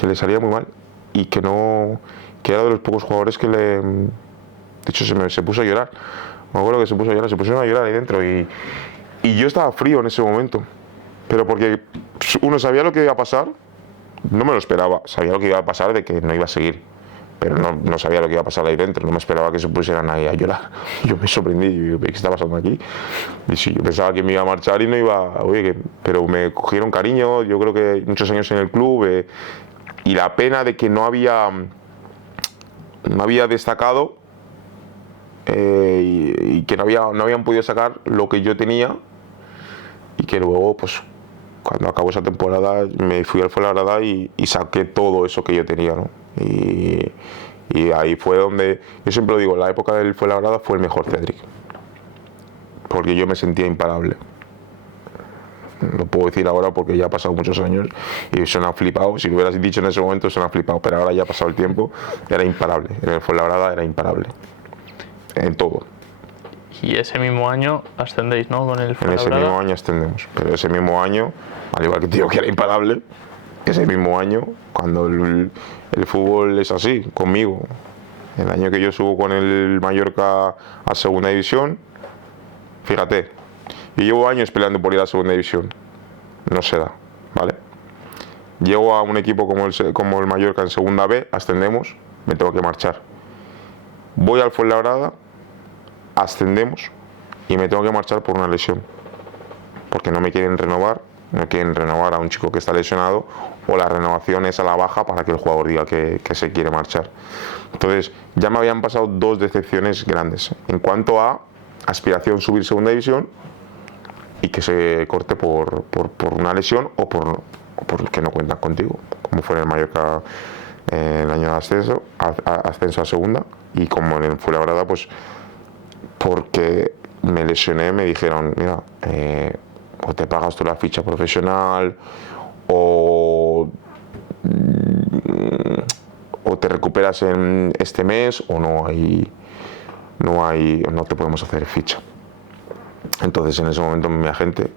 que le salía muy mal y que era de los pocos jugadores que de hecho se puso a llorar. Me acuerdo que se pusieron a llorar ahí dentro y yo estaba frío en ese momento, pero porque uno sabía lo que iba a pasar, no me lo esperaba, sabía lo que iba a pasar de que no iba a seguir, pero no sabía lo que iba a pasar ahí dentro, no me esperaba que se pusieran ahí a llorar. Yo me sorprendí, ¿qué está pasando aquí? Y sí, yo pensaba que me iba a marchar y no iba, pero me cogieron cariño, yo creo que muchos años en el club, y la pena de que no había destacado, y que no habían podido sacar lo que yo tenía, y que luego pues cuando acabó esa temporada me fui al Fuenlabrada y saqué todo eso que yo tenía, ¿no? Y ahí fue donde, yo siempre lo digo, la época del Fuenlabrada fue el mejor Cedric, porque yo me sentía imparable. Lo puedo decir ahora porque ya ha pasado muchos años y suena flipado. Si lo hubieras dicho en ese momento suena flipado, pero ahora ya ha pasado el tiempo, era imparable. En el Fuenlabrada era imparable. En todo. Y ese mismo año ascendéis, ¿no? Con el En ese Fuenlabrada. mismo año ascendemos. Pero ese mismo año, al igual que te digo que era imparable, ese mismo año, cuando el fútbol es así, conmigo, el año que yo subo con el Mallorca a segunda división, fíjate, yo llevo años peleando por ir a segunda división, no se da, ¿vale? Llego a un equipo como el Mallorca en segunda B, ascendemos, me tengo que marchar. Voy al Fuenlabrada, ascendemos y me tengo que marchar por una lesión, porque no me quieren renovar, no quieren renovar a un chico que está lesionado, o la renovación es a la baja para que el jugador diga que se quiere marchar. Entonces ya me habían pasado dos decepciones grandes en cuanto a aspiración subir segunda división y que se corte por una lesión o por que no cuentan contigo, como fue en el Mallorca en el año de ascenso a segunda, y como en el Fuenlabrada, pues porque me lesioné, me dijeron, mira, o te pagas tú la ficha profesional o te recuperas en este mes o no te podemos hacer ficha. Entonces en ese momento mi agente,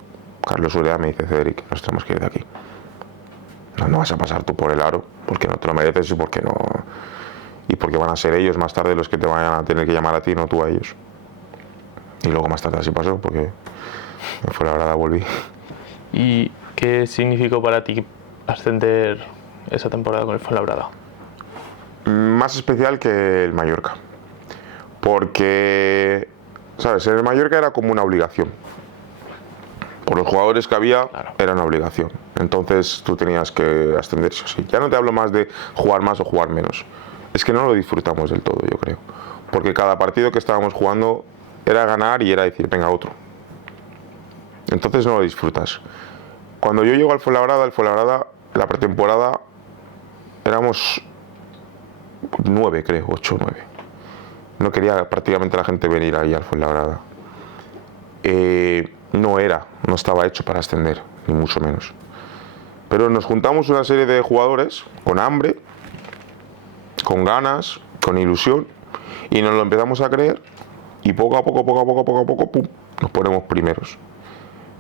Carlos Urea, me dice, Cedric, nos tenemos que ir de aquí. No vas a pasar tú por el aro porque no te lo mereces y porque van a ser ellos más tarde los que te vayan a tener que llamar a ti, no tú a ellos. Y luego más tarde así pasó porque en Fuenlabrada volví. ¿Y qué significó para ti ascender esa temporada con el Fuenlabrada? Más especial que el Mallorca, porque, ¿sabes? En el Mallorca era como una obligación. Por los jugadores que había, claro, era una obligación. Entonces tú tenías que ascender, sí. Ya no te hablo más de jugar más o jugar menos. Es que no lo disfrutamos del todo, yo creo. Porque cada partido que estábamos jugando era ganar y era decir, venga, otro. Entonces no lo disfrutas. Cuando yo llego al Fuenlabrada, la pretemporada, éramos 9, creo, 8 o 9. No quería prácticamente la gente venir ahí al Fuenlabrada. No estaba hecho para ascender, ni mucho menos. Pero nos juntamos una serie de jugadores con hambre, con ganas, con ilusión, y nos lo empezamos a creer, y poco a poco, pum, nos ponemos primeros.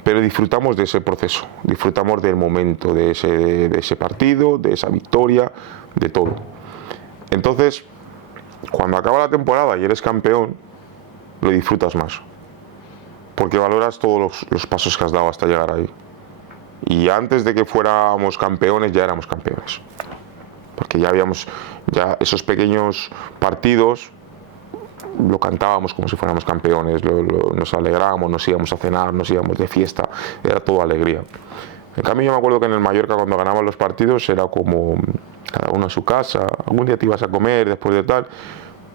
Pero disfrutamos de ese proceso, disfrutamos del momento, de ese partido, de esa victoria, de todo. Entonces, cuando acaba la temporada y eres campeón, lo disfrutas más. Porque valoras todos los pasos que has dado hasta llegar ahí. Y antes de que fuéramos campeones, ya éramos campeones. Porque ya esos pequeños partidos lo cantábamos como si fuéramos campeones, nos alegrábamos, nos íbamos a cenar, nos íbamos de fiesta, era todo alegría. En cambio yo me acuerdo que en el Mallorca cuando ganaban los partidos era como cada uno a su casa, algún día te ibas a comer después de tal,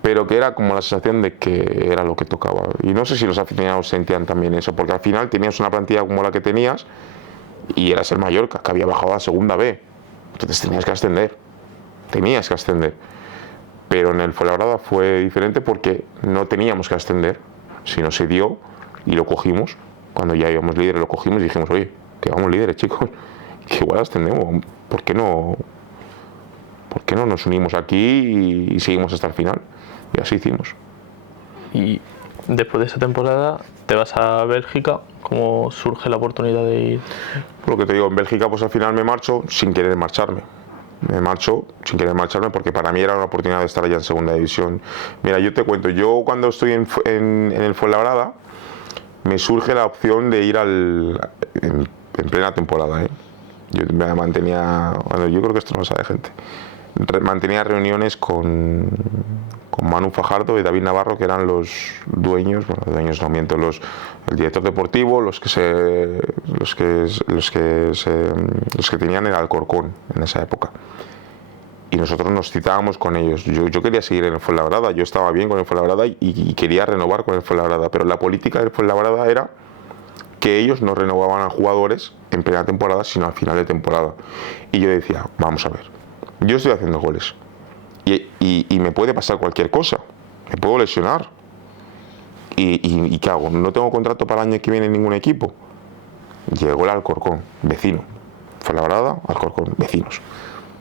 pero que era como la sensación de que era lo que tocaba. Y no sé si los aficionados sentían también eso, porque al final tenías una plantilla como la que tenías y eras el Mallorca, que había bajado a segunda B, entonces tenías que ascender. Pero en el Fuenlabrada fue diferente porque no teníamos que ascender, sino se dio y lo cogimos. Cuando ya íbamos líderes lo cogimos y dijimos, oye, que vamos líderes, chicos, que igual ascendemos, ¿por qué no nos unimos aquí y seguimos hasta el final? Y así hicimos. Y después de esa temporada te vas a Bélgica, ¿cómo surge la oportunidad de ir? Lo que te digo, en Bélgica pues al final me marcho sin querer marcharme. Me marcho sin querer marcharme porque para mí era una oportunidad de estar allá en segunda división. Mira, yo te cuento, yo cuando estoy en el Fuenlabrada me surge la opción de ir en plena temporada. Yo me mantenía, bueno, yo creo que esto no lo sabe gente, mantenía reuniones con Manu Fajardo y David Navarro, que eran los dueños, no miento, el director deportivo, los que tenían el Alcorcón en esa época. Y nosotros nos citábamos con ellos. Yo quería seguir en el Fuenlabrada, yo estaba bien con el Fuenlabrada y quería renovar con el Fuenlabrada, pero la política del Fuenlabrada era que ellos no renovaban a jugadores en plena temporada, sino al final de temporada. Y yo decía, vamos a ver, yo estoy haciendo goles y me puede pasar cualquier cosa, me puedo lesionar. ¿Y qué hago? ¿No tengo contrato para el año que viene en ningún equipo? llegó el Alcorcón, vecino. Fuenlabrada, Alcorcón, vecinos.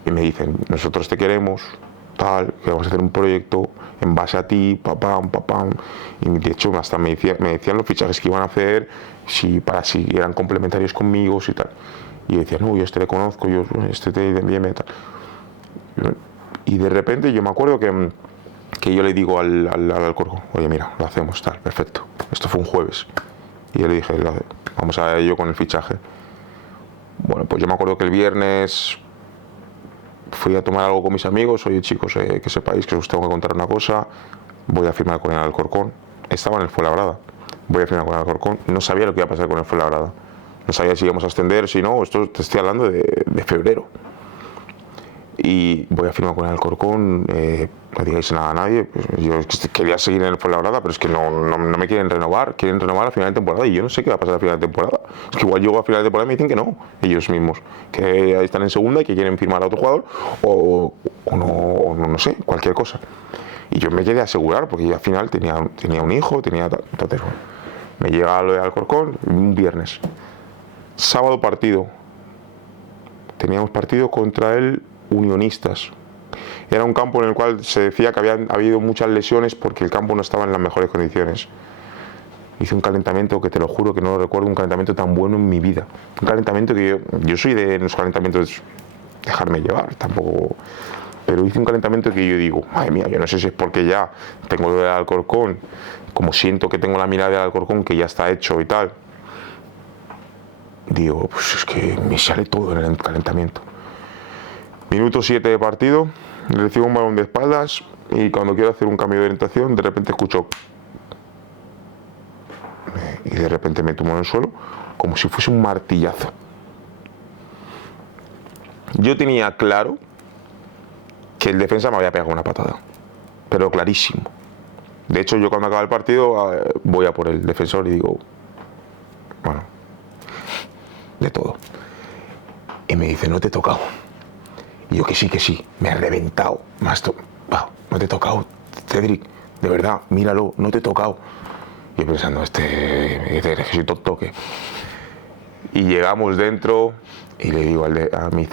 Y me dicen, nosotros te queremos, tal, que vamos a hacer un proyecto en base a ti, papam. Y de hecho hasta me decían los fichajes que iban a hacer, si eran complementarios conmigo, y tal. Y yo decía, no, yo este le conozco, yo este te envíeme, tal. Y de repente yo me acuerdo que yo le digo al Alcorcón, oye, mira, lo hacemos, tal, perfecto. Esto fue un jueves. Y yo le dije, vamos a ello con el fichaje. Bueno, pues yo me acuerdo que el viernes fui a tomar algo con mis amigos. Oye, chicos, que sepáis que os tengo que contar una cosa. Voy a firmar con el Alcorcón. Estaba en el Fuenlabrada. Voy a firmar con el Alcorcón. No sabía lo que iba a pasar con el Fuenlabrada. No sabía si íbamos a ascender, si no. Esto te estoy hablando de febrero. Y voy a firmar con el Alcorcón. No digáis nada a nadie. Pues yo quería seguir en el Fuenlabrada, pero es que no me quieren renovar. Quieren renovar a final de temporada y yo no sé qué va a pasar a final de temporada. Es que igual llego a final de temporada y me dicen que no, ellos mismos. Que están en segunda y que quieren firmar a otro jugador o no sé, cualquier cosa. Y yo me quería asegurar porque yo al final tenía un hijo, entonces bueno, me llega lo de Alcorcón un viernes. Sábado partido. Teníamos partido contra el Unionistas. Era un campo en el cual se decía que habían habido muchas lesiones porque el campo no estaba en las mejores condiciones. Hice un calentamiento que te lo juro que no lo recuerdo, un calentamiento tan bueno en mi vida. Un calentamiento que yo soy de los calentamientos dejarme llevar, tampoco. Pero hice un calentamiento que yo digo, madre mía, yo no sé si es porque ya tengo lo del Alcorcón, como siento que tengo la mirada del Alcorcón que ya está hecho y tal. Digo, pues es que me sale todo en el calentamiento. Minuto 7 de partido, recibo un balón de espaldas y cuando quiero hacer un cambio de orientación, de repente escucho y de repente me tumbo en el suelo como si fuese un martillazo. Yo tenía claro que el defensa me había pegado una patada, pero clarísimo. De hecho, yo cuando acaba el partido voy a por el defensor y digo, bueno, de todo. Y me dice, no te he tocado. Y yo que sí, me ha reventado. No te he tocado, Cedric, de verdad, míralo, no te he tocado. Y yo pensando, necesito toque. Y llegamos dentro y le digo a mi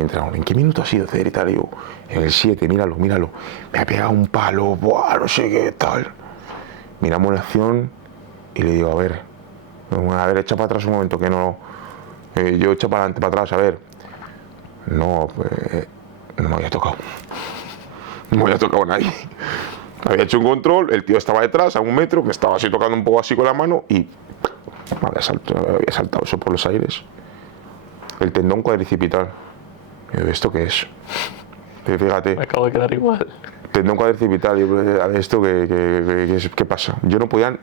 entrenador, ¿en qué minuto ha sido, Cedric? Le digo, en el 7, míralo. Me ha pegado un palo, no sé qué tal. Miramos la acción y le digo, a ver, echa para atrás un momento, que no. Yo echo para adelante, para atrás, a ver. No, pues, no me había tocado. No me había tocado a nadie. Había hecho un control, el tío estaba detrás a 1 metro, me estaba así tocando un poco así con la mano y me había saltado eso por los aires. El tendón cuadricipital. ¿Esto qué es? Fíjate. Me acabo de quedar igual. Tendón cuadricipital. ¿Esto qué pasa? Yo no podía.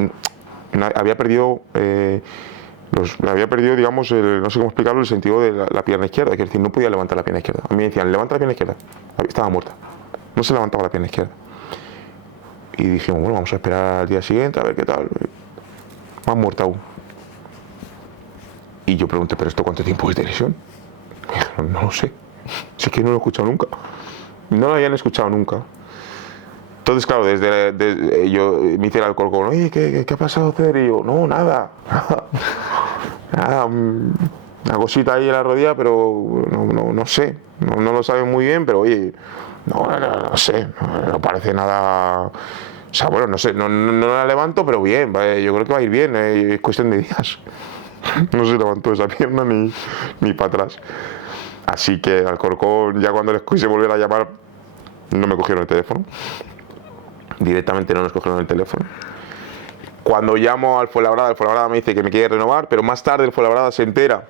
Había perdido. Digamos, no sé cómo explicarlo, el sentido de la pierna izquierda. Es decir, no podía levantar la pierna izquierda. A mí me decían, levanta la pierna izquierda. Estaba muerta. No se levantaba la pierna izquierda. Y dijimos, bueno, vamos a esperar al día siguiente a ver qué tal. Más muerta aún. Y yo pregunté, ¿pero esto cuánto tiempo es de lesión? Me dijeron, no lo sé. Si es que no lo he escuchado nunca. No lo habían escuchado nunca. Entonces, claro, yo me hice el Alcorcón, oye, ¿qué ha pasado, Cedric? Y yo, no, nada. Una cosita ahí en la rodilla, pero no sé. No lo saben muy bien, pero oye, no sé. No parece nada. O sea, bueno, no sé, no la levanto, pero bien, yo creo que va a ir bien, es cuestión de días. No se levantó esa pierna ni para atrás. Así que el Alcorcón, ya cuando les quise volver a llamar, no me cogieron el teléfono. Directamente no nos cogieron el teléfono. Cuando llamo al Fuenlabrada, el Fuenlabrada me dice que me quiere renovar, pero más tarde el Fuenlabrada se entera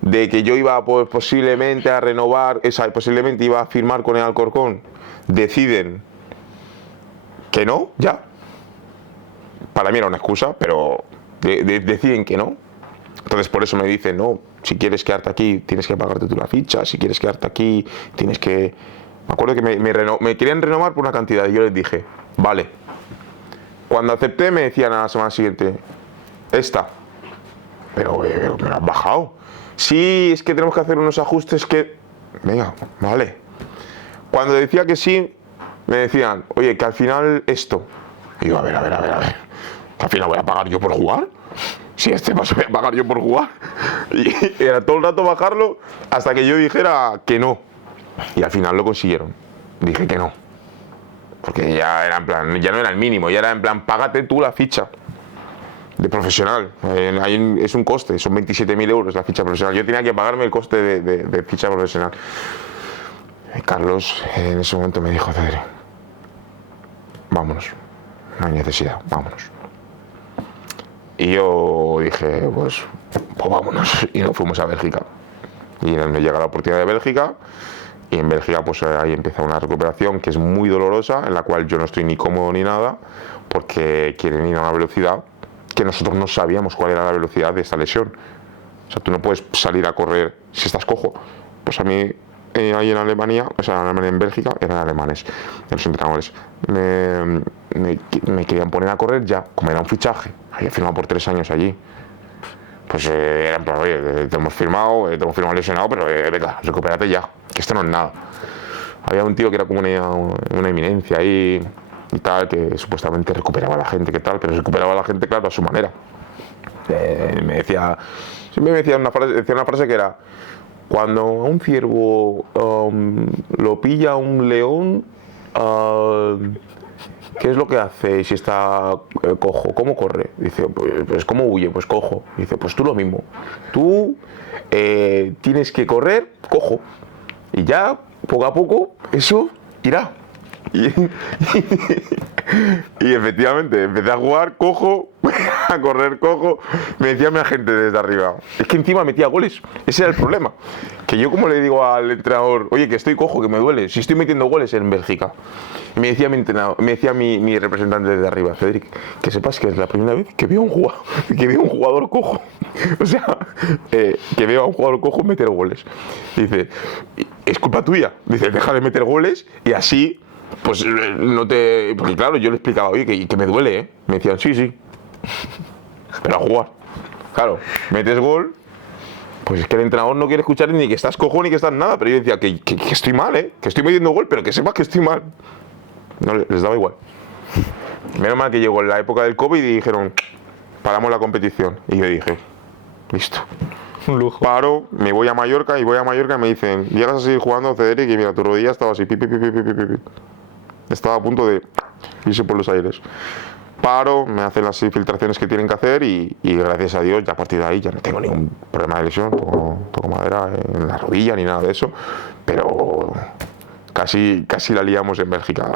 de que yo iba pues, posiblemente a renovar, posiblemente iba a firmar con el Alcorcón. Deciden que no, ya. Para mí era una excusa, pero deciden que no. Entonces por eso me dicen, no, si quieres quedarte aquí tienes que pagarte tú la ficha, si quieres quedarte aquí tienes que... Me acuerdo que me querían renovar por una cantidad y yo les dije, vale. Cuando acepté me decían a la semana siguiente, esta. Pero me lo has bajado. Sí, es que tenemos que hacer unos ajustes que... Venga, vale. Cuando decía que sí, me decían, oye, que al final esto. Y yo, a ver. ¿Que al final voy a pagar yo por jugar? si este paso voy a pagar yo por jugar. Y era todo el rato bajarlo hasta que yo dijera que no. Y al final lo consiguieron. Dije que no. Porque ya era en plan, ya no era el mínimo, ya era en plan, págate tú la ficha de profesional. Es un coste, son 27.000 euros la ficha profesional. Yo tenía que pagarme el coste de ficha profesional. Carlos en ese momento me dijo, Cedric, vámonos, no hay necesidad, vámonos. Y yo dije, pues vámonos. Y nos fuimos a Bélgica. Y me llega la oportunidad de Bélgica. Y en Bélgica pues ahí empieza una recuperación que es muy dolorosa, en la cual yo no estoy ni cómodo ni nada, porque quieren ir a una velocidad que nosotros no sabíamos cuál era la velocidad de esta lesión. O sea, tú no puedes salir a correr si estás cojo. Pues a mí ahí en Alemania, o sea, en Bélgica, eran alemanes, los entrenadores. Me querían poner a correr ya, como era un fichaje. Había firmado por 3 años allí. Pues era en plan, oye, te hemos firmado lesionado, pero venga, recupérate ya, que esto no es nada. Había un tío que era como una eminencia ahí y tal, que supuestamente recuperaba a la gente, que tal, pero recuperaba a la gente, claro, a su manera. Siempre me decía una frase que era: cuando a un ciervo lo pilla un león, ¿qué es lo que hace si está cojo? ¿Cómo corre? Dice, pues ¿cómo huye? Pues cojo. Dice, pues tú lo mismo. Tú tienes que correr cojo. Y ya, poco a poco, eso irá. Y efectivamente, empecé a jugar cojo, a correr cojo. Me decía mi agente desde arriba. Es que encima metía goles. Ese era el problema. Que yo, como le digo al entrenador, oye, que estoy cojo, que me duele, si estoy metiendo goles en Bélgica. Y me decía mi entrenador, me decía mi representante desde arriba, Cedric, que sepas que es la primera vez que veo un jugador cojo. O sea, que veo a un jugador cojo meter goles. Dice, es culpa tuya. Dice, deja de meter goles y así, pues no te... Porque claro, yo le explicaba, oye, que me duele, ¿eh? Me decían, sí, pero a jugar. Claro, metes gol, pues es que el entrenador no quiere escuchar ni que estás cojo ni que estás nada. Pero yo decía, que estoy mal, que estoy metiendo gol, pero que sepas que estoy mal. No, les daba igual. Menos mal que llegó la época del COVID y dijeron, paramos la competición. Y yo dije, listo. Un lujo. Paro, me voy a Mallorca y me dicen, llegas a seguir jugando, Cedric, y mira, tu rodilla estaba así, estaba a punto de irse por los aires. Paro, me hacen las infiltraciones que tienen que hacer y gracias a Dios ya a partir de ahí ya no tengo ningún problema de lesión, toco madera en la rodilla ni nada de eso, pero casi la liamos en Bélgica.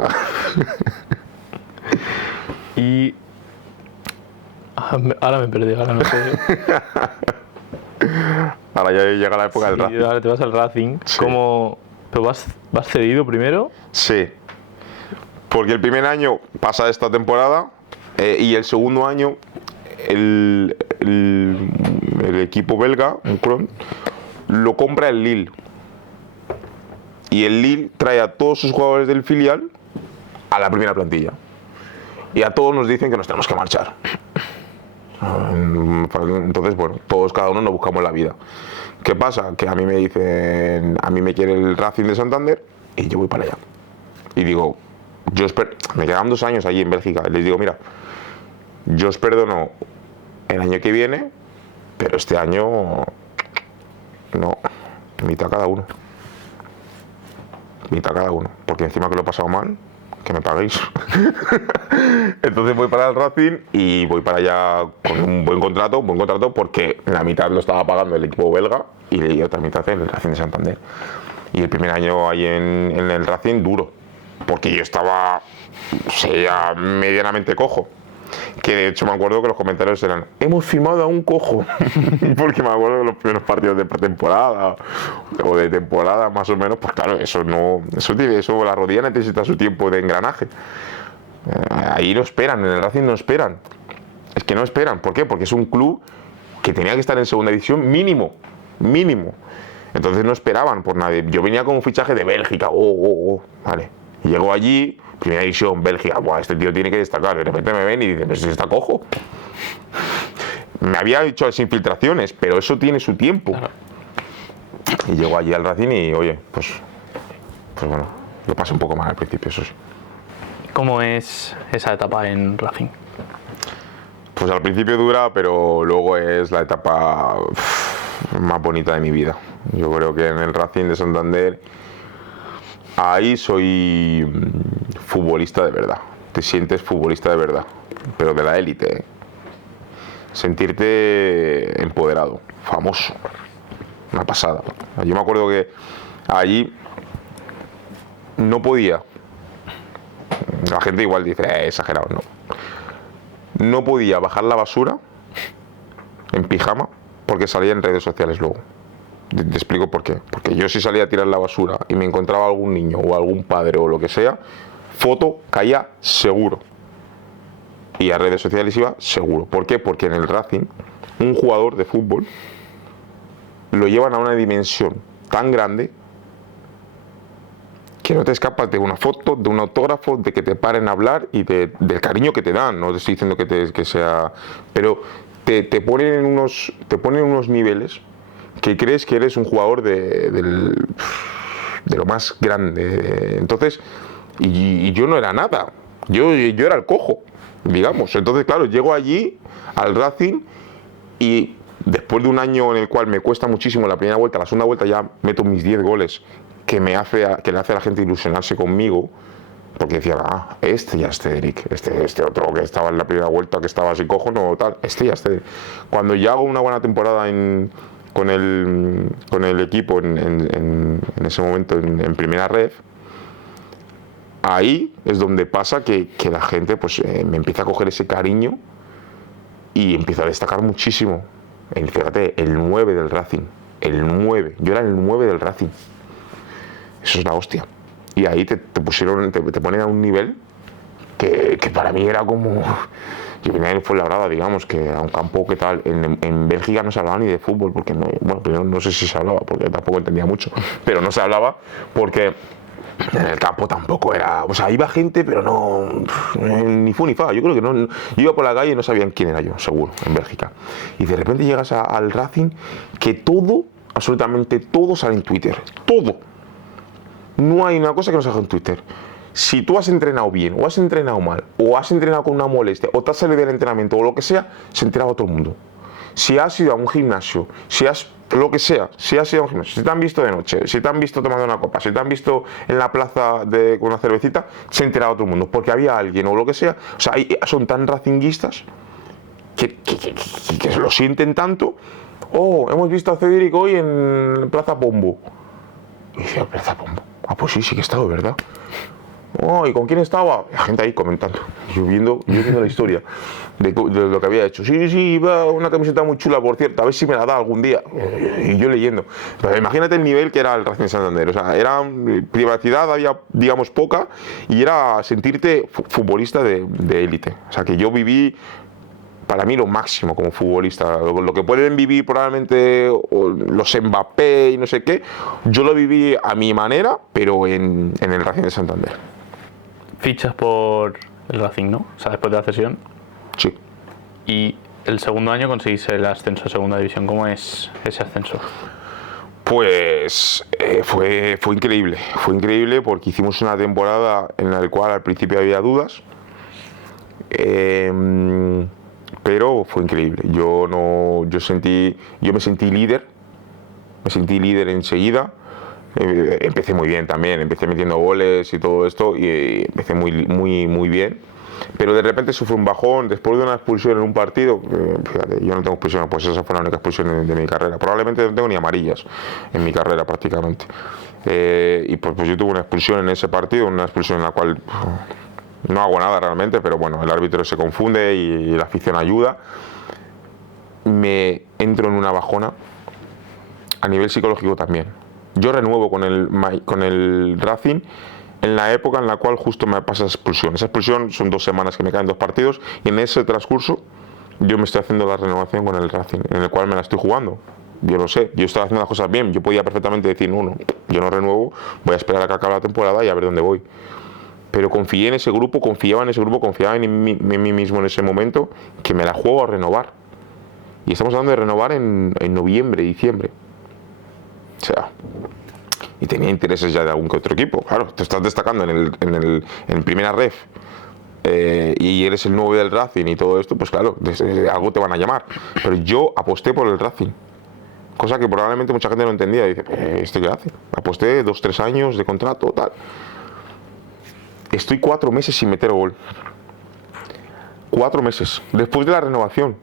Y ahora me perdí, ahora no sé. Ahora ya llega la época del Racing. Ahora te vas al Racing. Sí. ¿Cómo? ¿Pero vas cedido primero? Sí, porque el primer año pasa esta temporada y el segundo año el equipo belga, el Kron, lo compra el Lille. Y el Lille trae a todos sus jugadores del filial a la primera plantilla. Y a todos nos dicen que nos tenemos que marchar. Entonces, bueno, todos cada uno nos buscamos la vida. ¿Qué pasa? Que a mí me dicen, a mí me quiere el Racing de Santander y yo voy para allá. Y digo, me quedan 2 años allí en Bélgica. Y les digo, mira, yo os perdono el año que viene, pero este año no, mitad cada uno. Mitad cada uno, porque encima que lo he pasado mal, que me paguéis. Entonces voy para el Racing y voy para allá con un buen contrato porque la mitad lo estaba pagando el equipo belga y la otra mitad el Racing de Santander. Y el primer año ahí en el Racing duro, porque yo estaba, o sea, medianamente cojo. Que de hecho me acuerdo que los comentarios eran, hemos firmado a un cojo. Porque me acuerdo de los primeros partidos de pretemporada o de temporada más o menos, pues claro, eso la rodilla necesita su tiempo de engranaje. Ahí no esperan, en el Racing no esperan. Es que no esperan, ¿por qué? Porque es un club que tenía que estar en segunda división mínimo. Entonces no esperaban por nadie. Yo venía con un fichaje de Bélgica, vale. Y llego allí, primera división, Bélgica, buah, este tío tiene que destacar. De repente me ven y dicen, pero si está cojo. Me había hecho las infiltraciones, pero eso tiene su tiempo. Claro. Y llego allí al Racing y, oye, pues bueno, lo pasé un poco mal al principio, eso sí. ¿Cómo es esa etapa en Racing? Pues al principio dura, pero luego es la etapa más bonita de mi vida. Yo creo que en el Racing de Santander, ahí soy futbolista de verdad. Te sientes futbolista de verdad, pero de la élite, ¿eh? Sentirte empoderado, famoso, una pasada. Yo me acuerdo que allí no podía. La gente igual dice, exagerado, no. No podía bajar la basura en pijama porque salía en redes sociales luego. Te explico por qué. Porque yo si salía a tirar la basura y me encontraba algún niño o algún padre o lo que sea, foto caía seguro. Y a redes sociales iba seguro. ¿Por qué? Porque en el Racing, un jugador de fútbol lo llevan a una dimensión tan grande que no te escapas de una foto, de un autógrafo, de que te paren a hablar y del cariño que te dan. No te estoy diciendo que sea... Pero te ponen en unos niveles que crees que eres un jugador de lo más grande. Entonces, y yo no era nada. Yo era el cojo, digamos. Entonces, claro, llego allí al Racing y después de un año en el cual me cuesta muchísimo la primera vuelta, la segunda vuelta ya meto mis 10 goles, que le hace a la gente ilusionarse conmigo, porque decía, este ya es Cedric, este otro que estaba en la primera vuelta, que estaba así cojo, no tal, este ya es Cedric. Cuando ya hago una buena temporada con el equipo en ese momento en primera ref, ahí es donde pasa que la gente pues me empieza a coger ese cariño y empieza a destacar muchísimo. Fíjate, el 9 del Racing, el 9, yo era el 9 del Racing. Eso es la hostia. Y ahí te ponen a un nivel que para mí era como... Yo venía en Fuenlabrada, digamos, que a un campo que tal... En Bélgica no se hablaba ni de fútbol, porque bueno, primero no sé si se hablaba, porque tampoco entendía mucho, pero no se hablaba porque en el campo tampoco era... O sea, iba gente, pero no... Ni fu ni fa. Yo creo que no... Yo iba por la calle y no sabían quién era yo, seguro, en Bélgica. Y de repente llegas al Racing, que todo, absolutamente todo sale en Twitter. Todo. No hay una cosa que no salga en Twitter. Si tú has entrenado bien, o has entrenado mal, o has entrenado con una molestia, o te has salido del entrenamiento, o lo que sea, se enteraba todo el mundo. Si has ido a un gimnasio, si has lo que sea, si has ido a un gimnasio, si te han visto de noche, si te han visto tomando una copa, si te han visto en la plaza con una cervecita, se enteraba todo el mundo, porque había alguien o lo que sea. O sea, son tan racinguistas que lo sienten tanto. Oh, hemos visto a Cedric hoy en Plaza Pombo. Y decía, Plaza Pombo. Ah, pues sí que he estado, ¿verdad? Oh, ¿y con quién estaba? La gente ahí comentando, yo viendo la historia de lo que había hecho. Sí, iba una camiseta muy chula, por cierto, a ver si me la da algún día. Y yo leyendo. Pero imagínate el nivel que era el Racing Santander. O sea, era privacidad, había, digamos, poca, y era sentirte futbolista de élite. O sea, que yo viví, para mí, lo máximo como futbolista. Lo que pueden vivir probablemente los Mbappé y no sé qué, yo lo viví a mi manera, pero en el Racing de Santander. Fichas por el Racing, ¿no? O sea, después de la cesión. Sí. Y el segundo año conseguís el ascenso a segunda división. ¿Cómo es ese ascenso? Pues fue increíble. Fue increíble porque hicimos una temporada en la cual al principio había dudas. Pero fue increíble. Yo me sentí líder. Me sentí líder enseguida. Empecé muy bien también, empecé metiendo goles y todo esto y empecé muy bien, pero de repente sufrí un bajón después de una expulsión en un partido. Fíjate, yo no tengo expulsiones, pues esa fue la única expulsión de mi carrera, probablemente no tengo ni amarillas en mi carrera prácticamente, y pues yo tuve una expulsión en ese partido, una expulsión en la cual no hago nada realmente, pero bueno, el árbitro se confunde y la afición ayuda. Me entro en una bajona a nivel psicológico también. Yo renuevo con el Racing en la época en la cual justo me pasa esa expulsión. Esa expulsión son 2 semanas que me caen 2 partidos y en ese transcurso yo me estoy haciendo la renovación con el Racing, en el cual me la estoy jugando. Yo lo sé, yo estaba haciendo las cosas bien. Yo podía perfectamente decir, no, yo no renuevo, voy a esperar a que acabe la temporada y a ver dónde voy. Pero confié en ese grupo, confiaba en mí mismo en ese momento, que me la juego a renovar. Y estamos hablando de renovar en noviembre, diciembre. O sea, y tenía intereses ya de algún que otro equipo. Claro, te estás destacando en primera ref y eres el nuevo del Racing y todo esto, pues claro, algo te van a llamar. Pero yo aposté por el Racing, cosa que probablemente mucha gente no entendía. Dice, ¿este qué hace? Aposté 2-3 años de contrato, tal. Estoy 4 meses sin meter gol. 4 meses, después de la renovación.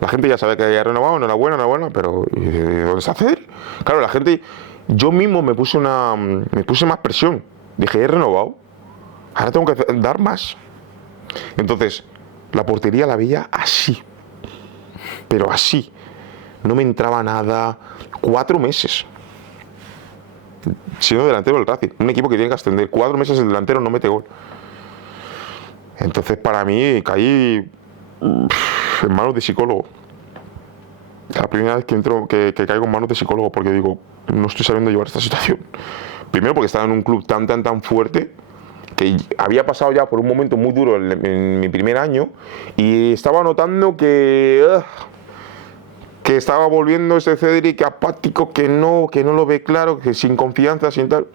La gente ya sabe que había renovado, enhorabuena, pero ¿de dónde está Cedric? Claro, la gente, yo mismo me puse más presión. Dije, he renovado, ahora tengo que dar más. Entonces, la portería la veía así, pero así. No me entraba nada. 4 meses. Siendo delantero del Racing, un equipo que tiene que ascender. 4 meses el delantero no mete gol. Entonces, para mí, caí en manos de psicólogo. La primera vez que caigo en manos de psicólogo, porque digo, no estoy sabiendo llevar esta situación. Primero porque estaba en un club tan fuerte, que había pasado ya por un momento muy duro en mi primer año, y estaba notando que estaba volviendo ese Cedric apático, que no lo ve claro, que sin confianza, sin tal.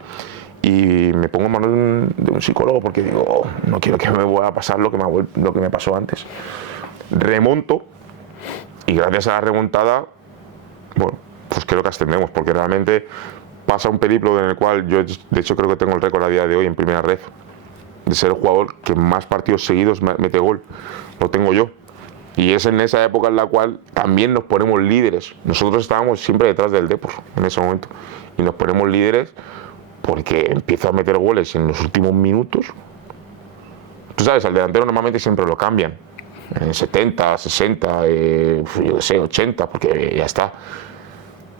Y me pongo en manos de un psicólogo porque digo, no quiero que me vuelva a pasar lo que me pasó antes. Remonto, y gracias a la remontada, bueno, pues creo que ascendemos, porque realmente pasa un periplo en el cual yo, de hecho, creo que tengo el récord a día de hoy en primera red, de ser el jugador que más partidos seguidos mete gol. Lo tengo yo. Y es en esa época en la cual también nos ponemos líderes. Nosotros estábamos siempre detrás del Depor en ese momento. Y nos ponemos líderes porque empiezo a meter goles en los últimos minutos. Tú sabes, al delantero normalmente siempre lo cambian. En 70, 60, yo qué sé, 80, porque ya está.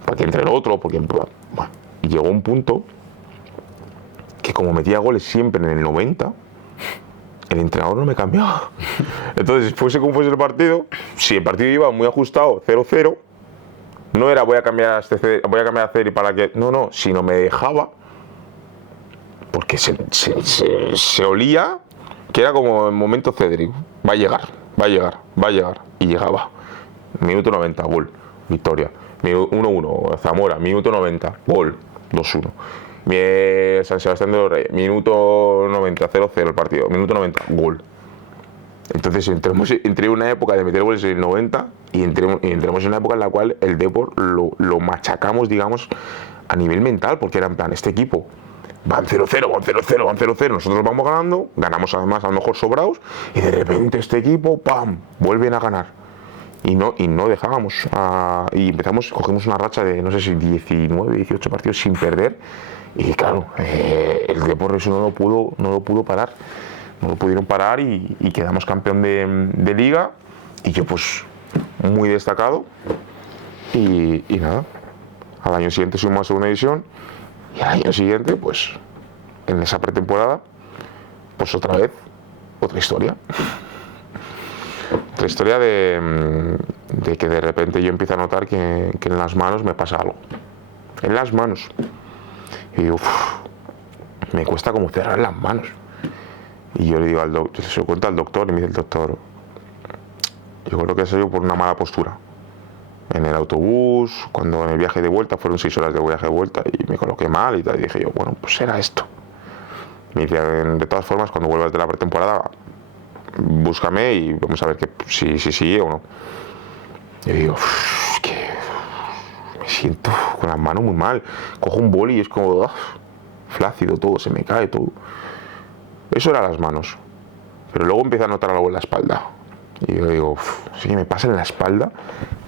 Para que entre el otro, porque... Bueno, y llegó un punto que como metía goles siempre en el 90, el entrenador no me cambiaba. Entonces, fuese como fuese el partido, si el partido iba muy ajustado, 0-0, no era voy a cambiar a Cedric para que... No, sino me dejaba, porque se olía que era como el momento Cedric, va a llegar, y llegaba. Minuto 90, gol, victoria. 1-1, Zamora, minuto 90, gol, 2-1. San Sebastián de los Reyes, minuto 90, 0-0 el partido, minuto 90, gol. Entonces entré en una época de meter goles en el 90 y entremos en una época en la cual el Depor lo machacamos, digamos, a nivel mental, porque era en plan, este equipo van 0-0, nosotros vamos ganando, ganamos además a lo mejor sobrados, y de repente este equipo, ¡pam!, vuelven a ganar. Y no dejábamos, y cogemos una racha de, no sé si 19, 18 partidos sin perder, y claro, el Depor eso no lo pudo parar, no lo pudieron parar, y quedamos campeón de liga, y yo pues muy destacado, y nada, al año siguiente subimos a segunda división, y al año siguiente, pues, en esa pretemporada, pues otra vez, otra historia. Otra historia de que de repente yo empiezo a notar que en las manos me pasa algo. En las manos. Y digo, me cuesta como cerrar las manos. Y yo le digo al doctor, se lo cuento al doctor, y me dice el doctor, yo creo que ha sido por una mala postura. En el autobús, cuando en el viaje de vuelta, fueron 6 horas de viaje de vuelta, y me coloqué mal y tal, y dije yo, bueno, pues era esto. Me dice, de todas formas, cuando vuelvas de la pretemporada, búscame y vamos a ver si sigue o no. Y digo, que me siento con las manos muy mal. Cojo un boli y es como flácido todo, se me cae todo. Eso era las manos. Pero luego empiezo a notar algo en la espalda. Y yo digo, sí, me pasa en la espalda,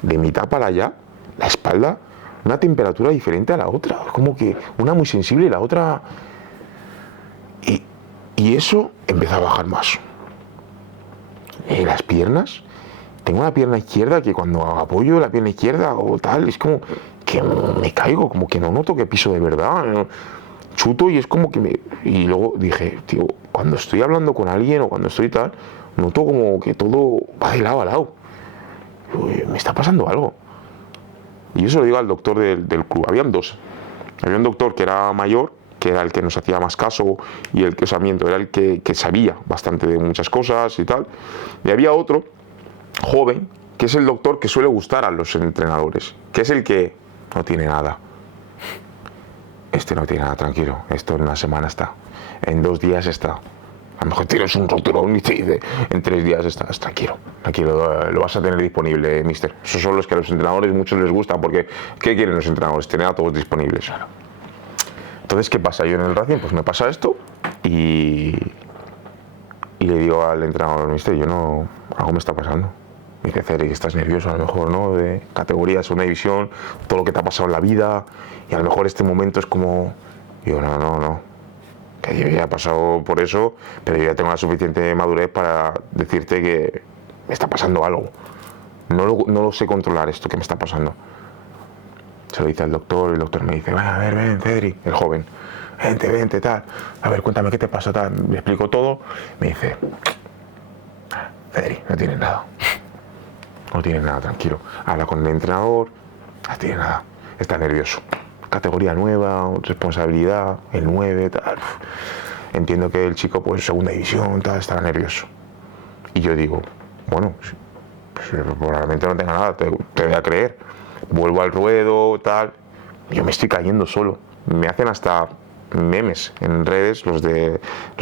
de mitad para allá, la espalda, una temperatura diferente a la otra. Como que una muy sensible y la otra... Y eso empezó a bajar más. Las piernas, tengo una pierna izquierda que cuando apoyo la pierna izquierda o tal, es como que me caigo, como que no noto que piso de verdad, chuto y es como que y luego dije, tío, cuando estoy hablando con alguien o cuando estoy tal, noto como que todo va de lado a lado. Me está pasando algo. Y yo se lo digo al doctor del club. Habían dos. Había un doctor que era mayor, que era el que nos hacía más caso, y el que, era el que sabía bastante de muchas cosas y tal. Y había otro, joven, que es el doctor que suele gustar a los entrenadores, que es el que no tiene nada. Este no tiene nada, tranquilo, esto en una semana está, en 2 días está. A lo mejor tienes un roturón y te dice, en 3 días estás tranquilo, lo vas a tener disponible, mister. Esos son los que a los entrenadores muchos les gusta, porque ¿qué quieren los entrenadores? Tener a todos disponibles. Claro. Entonces, ¿qué pasa? Yo en el Racing, pues me pasa esto y le digo al entrenador, mister, algo me está pasando. Me dice, Cedric, estás nervioso a lo mejor, ¿no? De categoría, segunda división, todo lo que te ha pasado en la vida, y a lo mejor este momento es como... Y yo, no. Que yo ya he pasado por eso, pero yo ya tengo la suficiente madurez para decirte que me está pasando algo. No lo sé controlar esto que me está pasando. Se lo dice al doctor, el doctor me dice, a ver, ven, Cedric, el joven, vente, tal. A ver, cuéntame qué te pasa, tal. Le explico todo. Me dice, Cedric, no tienes nada. No tienes nada, tranquilo. Habla con el entrenador, no tiene nada. Está nervioso. Categoría nueva, responsabilidad, el 9, tal. Entiendo que el chico, pues, segunda división, tal, estará nervioso. Y yo digo, bueno, pues, probablemente no tenga nada, te voy a creer. Vuelvo al ruedo, tal. Yo me estoy cayendo solo. Me hacen hasta memes en redes los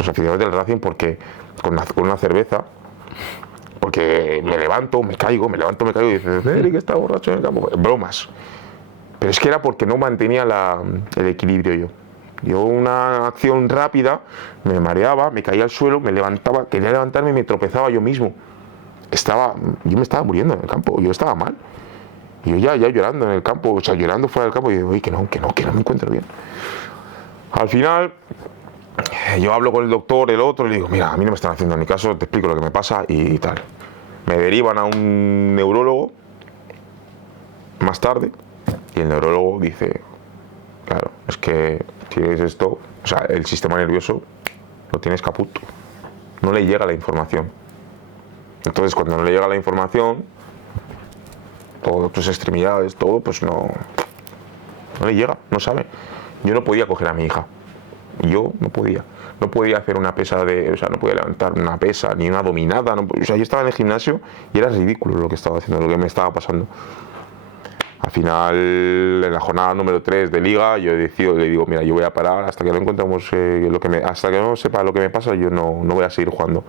aficionados del Racing porque con una cerveza. Porque me levanto, me caigo y dices, Cedric está borracho en el campo. Bromas. Pero es que era porque no mantenía el equilibrio yo. Yo una acción rápida, me mareaba, me caía al suelo, me levantaba, quería levantarme y me tropezaba yo mismo. Yo me estaba muriendo en el campo, yo estaba mal. Y yo ya llorando en el campo, o sea, llorando fuera del campo, y digo, oye, que no me encuentro bien. Al final, yo hablo con el doctor, el otro, y le digo, mira, a mí no me están haciendo ni caso, te explico lo que me pasa y tal. Me derivan a un neurólogo más tarde y el neurólogo dice, claro, es que tienes esto, o sea, el sistema nervioso lo tienes caput, no le llega la información. Entonces, cuando no le llega la información, todas tus extremidades, todo, pues no le llega, no sabe. Yo no podía coger a mi hija. Yo no podía hacer una pesa no podía levantar una pesa ni una dominada, o sea, yo estaba en el gimnasio y era ridículo lo que estaba haciendo, lo que me estaba pasando. Al final, en la jornada número 3 de liga, yo le digo, mira, yo voy a parar hasta que no encontremos hasta que no sepa lo que me pasa, yo no voy a seguir jugando.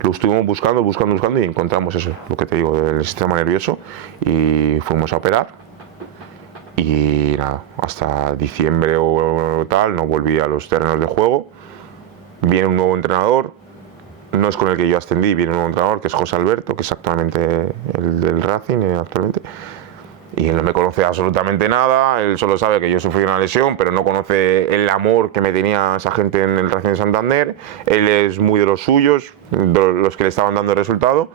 Lo estuvimos buscando y encontramos eso, lo que te digo, del sistema nervioso, y fuimos a operar. Y nada, hasta diciembre o tal, no volví a los terrenos de juego. Viene un nuevo entrenador, no es con el que yo ascendí, viene un nuevo entrenador que es José Alberto, que es actualmente el del Racing actualmente. Y él no me conoce absolutamente nada, él solo sabe que yo sufrí una lesión, pero no conoce el amor que me tenía esa gente en el Racing de Santander. Él es muy de los suyos, de los que le estaban dando el resultado.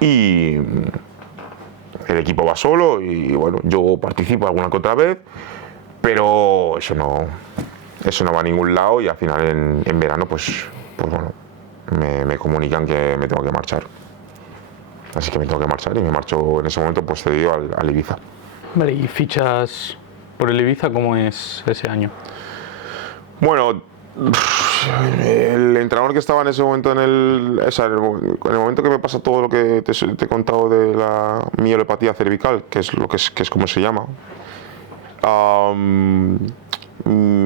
Y el equipo va solo y bueno, yo participo alguna que otra vez, pero eso no va a ningún lado y al final en verano pues bueno, me comunican que me tengo que marchar. Así que me tengo que marchar y me marcho en ese momento pues cedido al Ibiza. Vale, ¿y fichas por el Ibiza cómo es ese año? Bueno, el entrenador que estaba en ese momento en el momento que me pasa todo lo que te he contado de la mielopatía cervical, que es como se llama,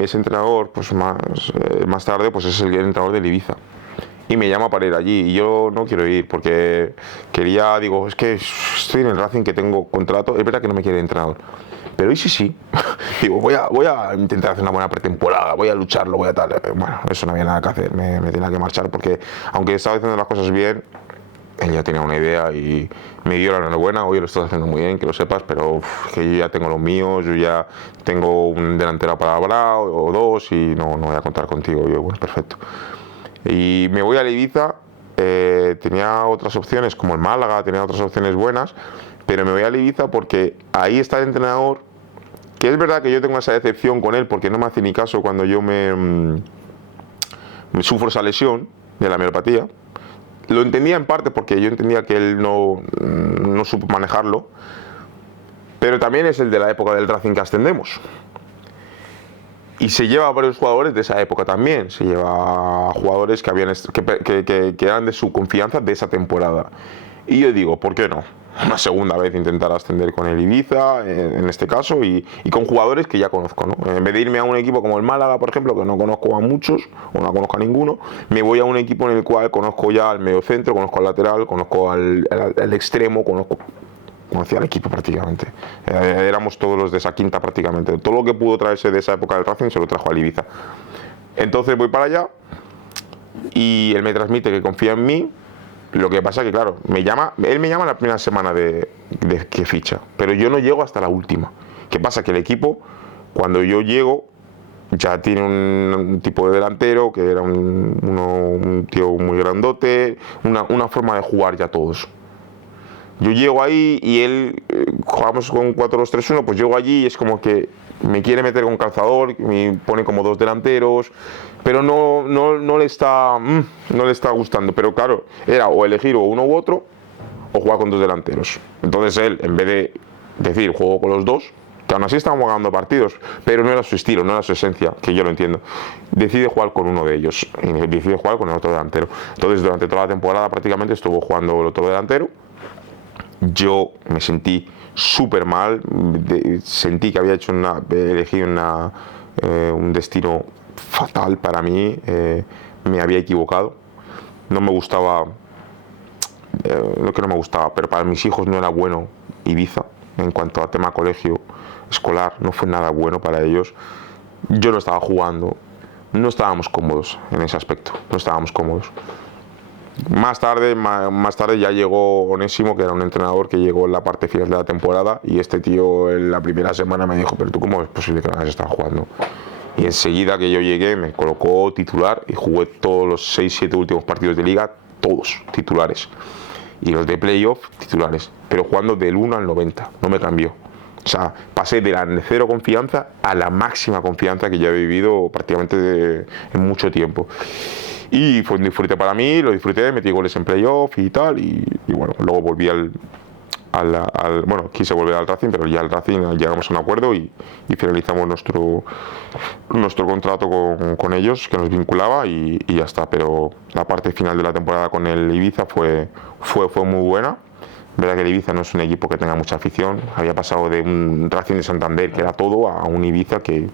ese entrenador pues más tarde pues es el entrenador del Ibiza y me llama para ir allí y yo no quiero ir porque digo, es que estoy en el Racing, que tengo contrato, es verdad que no me quiere el entrenador, pero hoy sí. Digo, voy a intentar hacer una buena pretemporada, voy a lucharlo, voy a tal. Bueno, eso no había nada que hacer, me tenía que marchar porque aunque estaba haciendo las cosas bien, él ya tenía una idea y me dio la enhorabuena, oye, lo estás haciendo muy bien, que lo sepas, pero que yo ya tengo los míos, yo ya tengo un delantero para Bravo o dos y no voy a contar contigo. Yo, bueno, perfecto. Y me voy a Ibiza, tenía otras opciones como el Málaga, tenía otras opciones buenas, pero me voy a Ibiza porque ahí está el entrenador, que es verdad que yo tengo esa decepción con él porque no me hace ni caso cuando yo me sufro esa lesión de la mielopatía. Lo entendía en parte porque yo entendía que él no supo manejarlo, pero también es el de la época del Racing que ascendemos. Y se lleva a varios jugadores de esa época también, se lleva a jugadores que eran de su confianza de esa temporada. Y yo digo, ¿por qué no? una segunda vez intentar ascender con el Ibiza, en este caso, y con jugadores que ya conozco, ¿no? En vez de irme a un equipo como el Málaga, por ejemplo, que no conozco a muchos, o no conozco a ninguno, me voy a un equipo en el cual conozco ya al mediocentro, conozco al lateral, conozco al extremo, conocía al equipo prácticamente. Éramos todos los de esa quinta prácticamente. Todo lo que pudo traerse de esa época del Racing se lo trajo al Ibiza. Entonces voy para allá y él me transmite que confía en mí. Lo que pasa que, claro, él me llama la primera semana de que ficha, pero yo no llego hasta la última. ¿Qué pasa? Que el equipo, cuando yo llego, ya tiene un tipo de delantero, que era un tío muy grandote, una forma de jugar ya todos. Yo llego ahí y él, jugamos con 4-2-3-1, pues llego allí y es como que me quiere meter con calzador, me pone como dos delanteros, pero no le está gustando. Pero claro, era o elegir o uno u otro, o jugar con dos delanteros. Entonces él, en vez de decir juego con los dos, que aún así estábamos ganando partidos, pero no era su estilo, no era su esencia, que yo lo entiendo, decide jugar con uno de ellos, y decide jugar con el otro delantero. Entonces durante toda la temporada prácticamente estuvo jugando el otro delantero. Yo me sentí súper mal, sentí que había elegido un destino fatal para mí, me había equivocado, no me gustaba, no que no me gustaba, pero para mis hijos no era bueno Ibiza, en cuanto a tema colegio escolar, no fue nada bueno para ellos, yo no estaba jugando, no estábamos cómodos en ese aspecto, no estábamos cómodos. Más tarde ya llegó Onésimo, que era un entrenador que llegó en la parte final de la temporada, y este tío en la primera semana me dijo, pero tú cómo es posible que no hayas estado jugando. Y enseguida que yo llegué me colocó titular y jugué todos los 6-7 últimos partidos de liga, todos titulares. Y los de playoff titulares, pero jugando del 1 al 90, no me cambió. O sea, pasé de la cero confianza a la máxima confianza que ya he vivido prácticamente en mucho tiempo. Y fue un disfrute para mí, lo disfruté, metí goles en playoff y tal, y bueno, luego volví bueno, quise volver al Racing, pero ya al Racing llegamos a un acuerdo y finalizamos nuestro contrato con ellos, que nos vinculaba, y ya está. Pero la parte final de la temporada con el Ibiza fue muy buena. Es verdad que el Ibiza no es un equipo que tenga mucha afición, había pasado de un Racing de Santander, que era todo, a un Ibiza que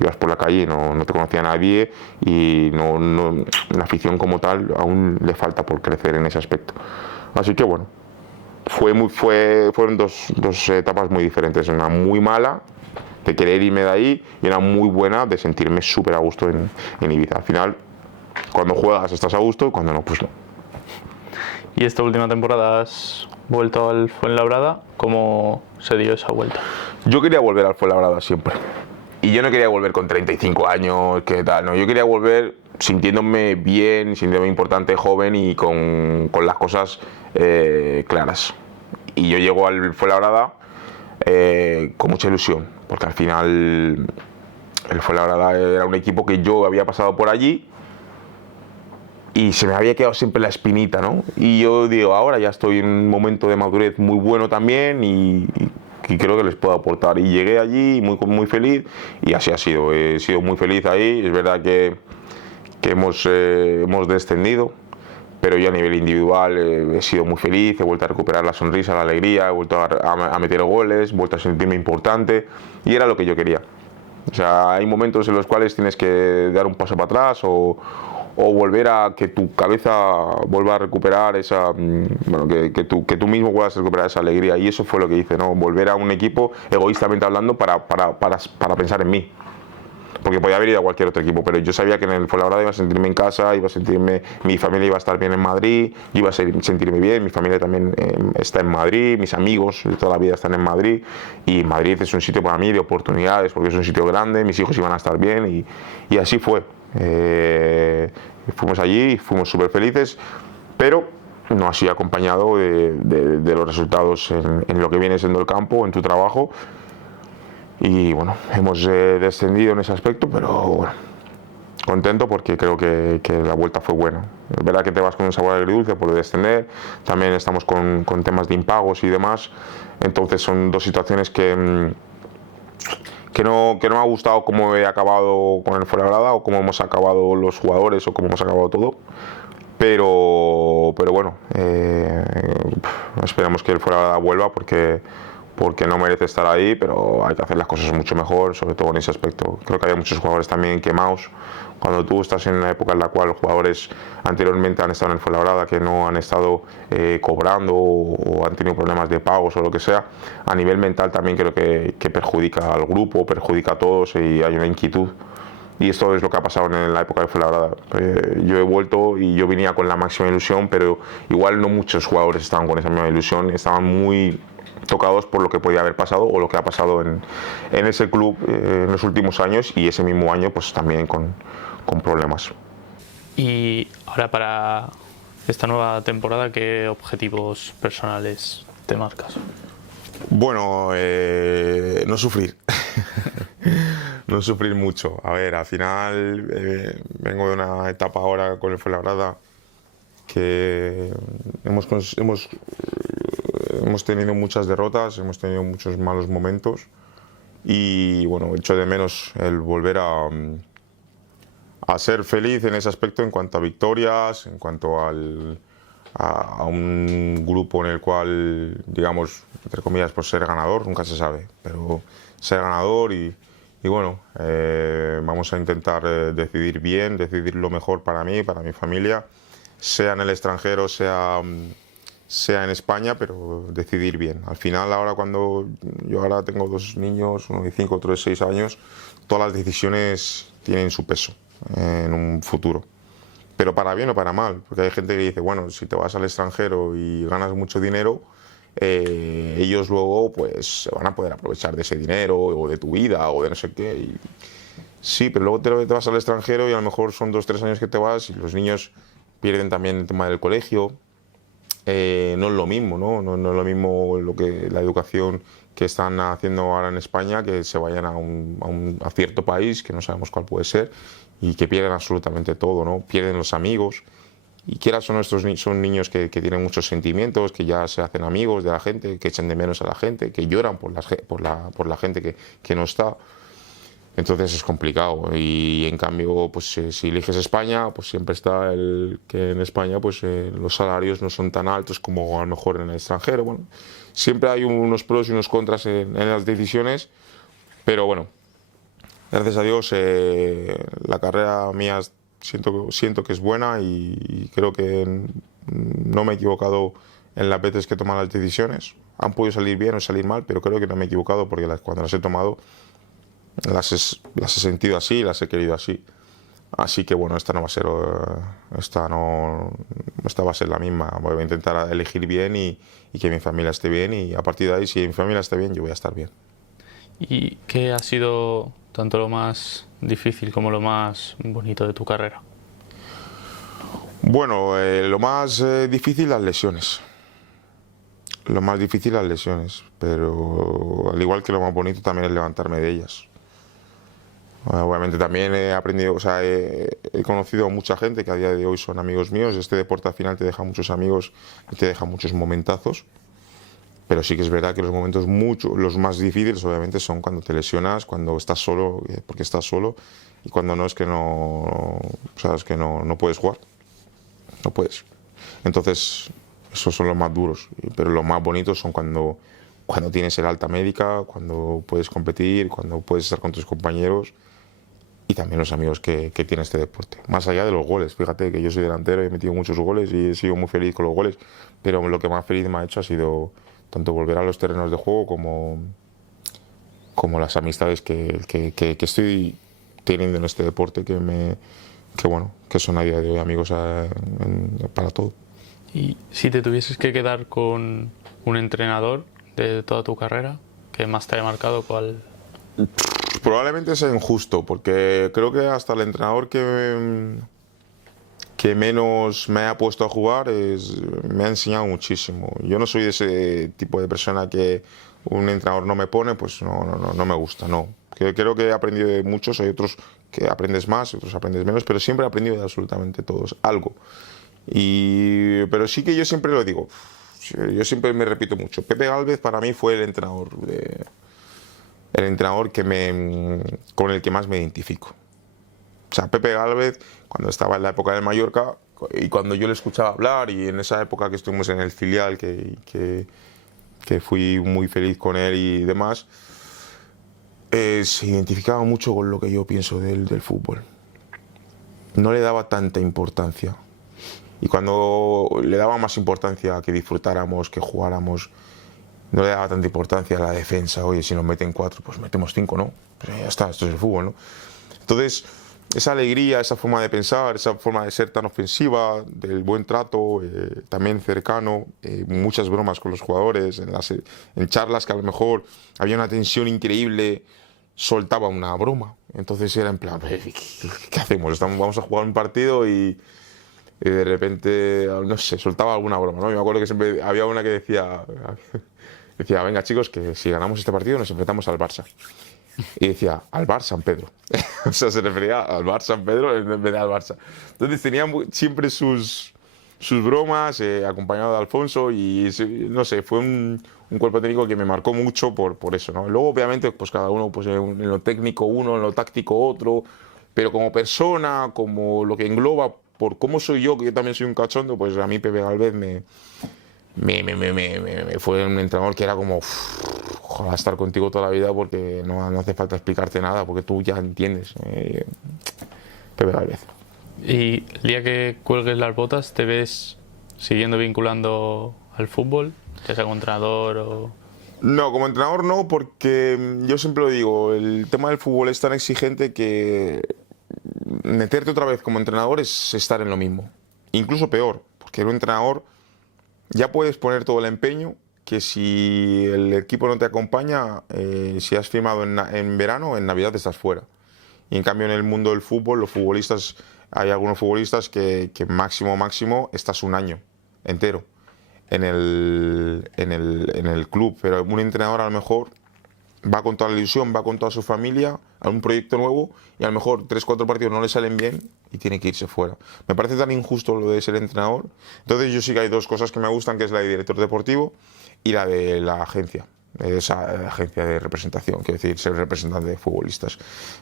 ibas por la calle y no te conocía nadie, y la afición como tal aún le falta por crecer en ese aspecto. Así que bueno, fueron dos etapas muy diferentes, una muy mala de querer irme de ahí y una muy buena de sentirme súper a gusto en Ibiza. Al final, cuando juegas estás a gusto, cuando no, pues no. ¿Y esta última temporada has vuelto al Fuenlabrada? ¿Cómo se dio esa vuelta? Yo quería volver al Fuenlabrada siempre. Y yo no quería volver con 35 años, ¿qué tal? No, yo quería volver sintiéndome bien, sintiéndome importante, joven y con las cosas claras. Y yo llego al Fuenlabrada con mucha ilusión, porque al final el Fuenlabrada era un equipo que yo había pasado por allí y se me había quedado siempre la espinita, ¿no? Y yo digo, ahora ya estoy en un momento de madurez muy bueno también y creo que les puedo aportar. Y llegué allí muy feliz, y así ha sido. He sido muy feliz ahí. Es verdad que hemos descendido, pero yo a nivel individual he sido muy feliz. He vuelto a recuperar la sonrisa, la alegría, he vuelto a meter goles, he vuelto a sentirme importante, y era lo que yo quería. O sea, hay momentos en los cuales tienes que dar un paso para atrás o volver a que tu cabeza vuelva a recuperar esa, bueno, que tú mismo puedas recuperar esa alegría, y eso fue lo que hice, ¿no? Volver a un equipo, egoístamente hablando, para pensar en mí, porque podía haber ido a cualquier otro equipo, pero yo sabía que en el Fuenlabrada iba a sentirme en casa, mi familia iba a estar bien en Madrid, yo iba a sentirme bien, mi familia también está en Madrid, mis amigos de toda la vida están en Madrid, y Madrid es un sitio para mí de oportunidades, porque es un sitio grande, mis hijos iban a estar bien, y así fue. Fuimos allí, fuimos súper felices, pero no así acompañado de los resultados en lo que viene siendo el campo, en tu trabajo. Y bueno, hemos descendido en ese aspecto, pero bueno, contento porque creo que la vuelta fue buena. Es verdad que te vas con un sabor agridulce por descender, también estamos con temas de impagos y demás, entonces son dos situaciones que no me ha gustado cómo he acabado con el Fuenlabrada, o cómo hemos acabado los jugadores, o cómo hemos acabado todo, pero bueno, esperamos que el Fuenlabrada vuelva porque no merece estar ahí, pero hay que hacer las cosas mucho mejor, sobre todo en ese aspecto. Creo que hay muchos jugadores también quemados. Cuando tú estás en una época en la cual jugadores anteriormente han estado en el Fuenlabrada que no han estado cobrando o han tenido problemas de pagos o lo que sea, a nivel mental también creo que perjudica al grupo, perjudica a todos y hay una inquietud. Y esto es lo que ha pasado en la época de Fuenlabrada. Yo he vuelto y yo venía con la máxima ilusión, pero igual no muchos jugadores estaban con esa misma ilusión, estaban muy tocados por lo que podía haber pasado o lo que ha pasado en ese club en los últimos años y ese mismo año pues también con problemas. Y ahora para esta nueva temporada, ¿qué objetivos personales te marcas? Bueno, no sufrir. No sufrir mucho. A ver, al final vengo de una etapa ahora con el Fuenlabrada que hemos tenido muchas derrotas, hemos tenido muchos malos momentos y bueno, echo de menos el volver a ser feliz en ese aspecto en cuanto a victorias, en cuanto a un grupo en el cual, digamos, entre comillas, pues ser ganador, nunca se sabe, pero ser ganador y bueno, vamos a intentar decidir bien, decidir lo mejor para mí, para mi familia, sea en el extranjero, sea en España, pero decidir bien. Al final, ahora cuando yo ahora tengo dos niños, uno de 5, otro de 6 años, todas las decisiones tienen su peso en un futuro. Pero para bien o para mal, porque hay gente que dice, bueno, si te vas al extranjero y ganas mucho dinero, ellos luego pues se van a poder aprovechar de ese dinero o de tu vida o de no sé qué. Y sí, pero luego te vas al extranjero y a lo mejor son 2 o 3 años que te vas y los niños pierden también el tema del colegio. No es lo mismo, ¿no? No es lo mismo la educación que están haciendo ahora en España, que se vayan a cierto país, que no sabemos cuál puede ser, y que pierden absolutamente todo, ¿no? Pierden los amigos, y quieras son son niños que tienen muchos sentimientos, que ya se hacen amigos de la gente, que echan de menos a la gente, que lloran por la gente que no está. Entonces es complicado y en cambio pues si eliges España pues siempre está el que en España pues los salarios no son tan altos como a lo mejor en el extranjero. Bueno, siempre hay unos pros y unos contras en las decisiones, pero bueno, gracias a Dios la carrera mía siento que es buena y creo que no me he equivocado en las veces que he tomado las decisiones. Han podido salir bien o salir mal, pero creo que no me he equivocado porque cuando las he tomado las he sentido así, las he querido así. Así que bueno, esta no va a ser esta va a ser la misma. Voy a intentar elegir bien y que mi familia esté bien y a partir de ahí, si mi familia está bien, yo voy a estar bien. ¿Y qué ha sido tanto lo más difícil como lo más bonito de tu carrera? Bueno, lo más difícil, las lesiones. Lo más difícil, las lesiones. Pero al igual que lo más bonito también es levantarme de ellas. Obviamente también he aprendido, o sea, he conocido a mucha gente que a día de hoy son amigos míos. Este deporte al final te deja muchos amigos y te deja muchos momentazos. Pero sí que es verdad que los momentos los más difíciles obviamente son cuando te lesionas, cuando estás solo, porque estás solo, y cuando no es que sabes que no puedes jugar. No puedes. Entonces, esos son los más duros. Pero los más bonitos son cuando tienes el alta médica, cuando puedes competir, cuando puedes estar con tus compañeros y también los amigos que tiene este deporte. Más allá de los goles, fíjate que yo soy delantero y he metido muchos goles y he sido muy feliz con los goles, pero lo que más feliz me ha hecho ha sido tanto volver a los terrenos de juego como las amistades que estoy teniendo en este deporte que son a día de hoy amigos para todo. Y si te tuvieses que quedar con un entrenador de toda tu carrera, ¿qué más te haya marcado? ¿Cuál? Probablemente sea injusto, porque creo que hasta el entrenador que menos me ha puesto a jugar me ha enseñado muchísimo. Yo no soy de ese tipo de persona que un entrenador no me pone, pues no me gusta, no. Creo que he aprendido de muchos, hay otros que aprendes más, otros aprendes menos, pero siempre he aprendido de absolutamente todos, algo. Pero sí que yo siempre lo digo, yo siempre me repito mucho, Pepe Gálvez para mí fue el entrenador con el que más me identifico. O sea, Pepe Gálvez, cuando estaba en la época del Mallorca, y cuando yo le escuchaba hablar, y en esa época que estuvimos en el filial, que fui muy feliz con él y demás, se identificaba mucho con lo que yo pienso del fútbol. No le daba tanta importancia. Y cuando le daba más importancia a que disfrutáramos, que jugáramos, no le daba tanta importancia a la defensa. Oye, si nos meten 4, pues metemos 5, ¿no? Pues ya está, esto es el fútbol, ¿no? Entonces, esa alegría, esa forma de pensar, esa forma de ser tan ofensiva, del buen trato, también cercano, muchas bromas con los jugadores, en charlas que a lo mejor había una tensión increíble, soltaba una broma. Entonces era en plan, ¿qué hacemos? Vamos a jugar un partido y de repente, no sé, soltaba alguna broma, ¿no? Yo me acuerdo que siempre había una que decía, venga chicos, que si ganamos este partido nos enfrentamos al Barça. Y decía, al Bar San Pedro. O sea, se refería al Bar San Pedro en vez de al Barça. Entonces tenía siempre sus bromas, acompañado de Alfonso, y no sé, fue un cuerpo técnico que me marcó mucho por eso, ¿no? Luego, obviamente, pues cada uno, pues en lo técnico uno, en lo táctico otro, pero como persona, como lo que engloba, por cómo soy yo, que yo también soy un cachondo, pues a mí Pepe Gálvez me fue un entrenador que era como, ojalá estar contigo toda la vida, porque no hace falta explicarte nada, porque tú ya entiendes. Pepe Gálvez. Y el día que cuelgues las botas, ¿te ves siguiendo vinculando al fútbol? Ya sea como entrenador o... No, como entrenador no, porque yo siempre lo digo, el tema del fútbol es tan exigente que meterte otra vez como entrenador es estar en lo mismo. Incluso peor, porque un entrenador ya puedes poner todo el empeño, que si el equipo no te acompaña, si has firmado en verano, en Navidad estás fuera. Y en cambio en el mundo del fútbol, los futbolistas, hay algunos futbolistas que máximo estás un año entero en el club, pero un entrenador a lo mejor va con toda la ilusión, va con toda su familia a un proyecto nuevo, y a lo mejor 3-4 partidos no le salen bien y tiene que irse fuera. Me parece tan injusto lo de ser entrenador. Entonces yo sí que hay dos cosas que me gustan, que es la de director deportivo y la de la agencia, esa agencia de representación, quiero decir, ser representante de futbolistas.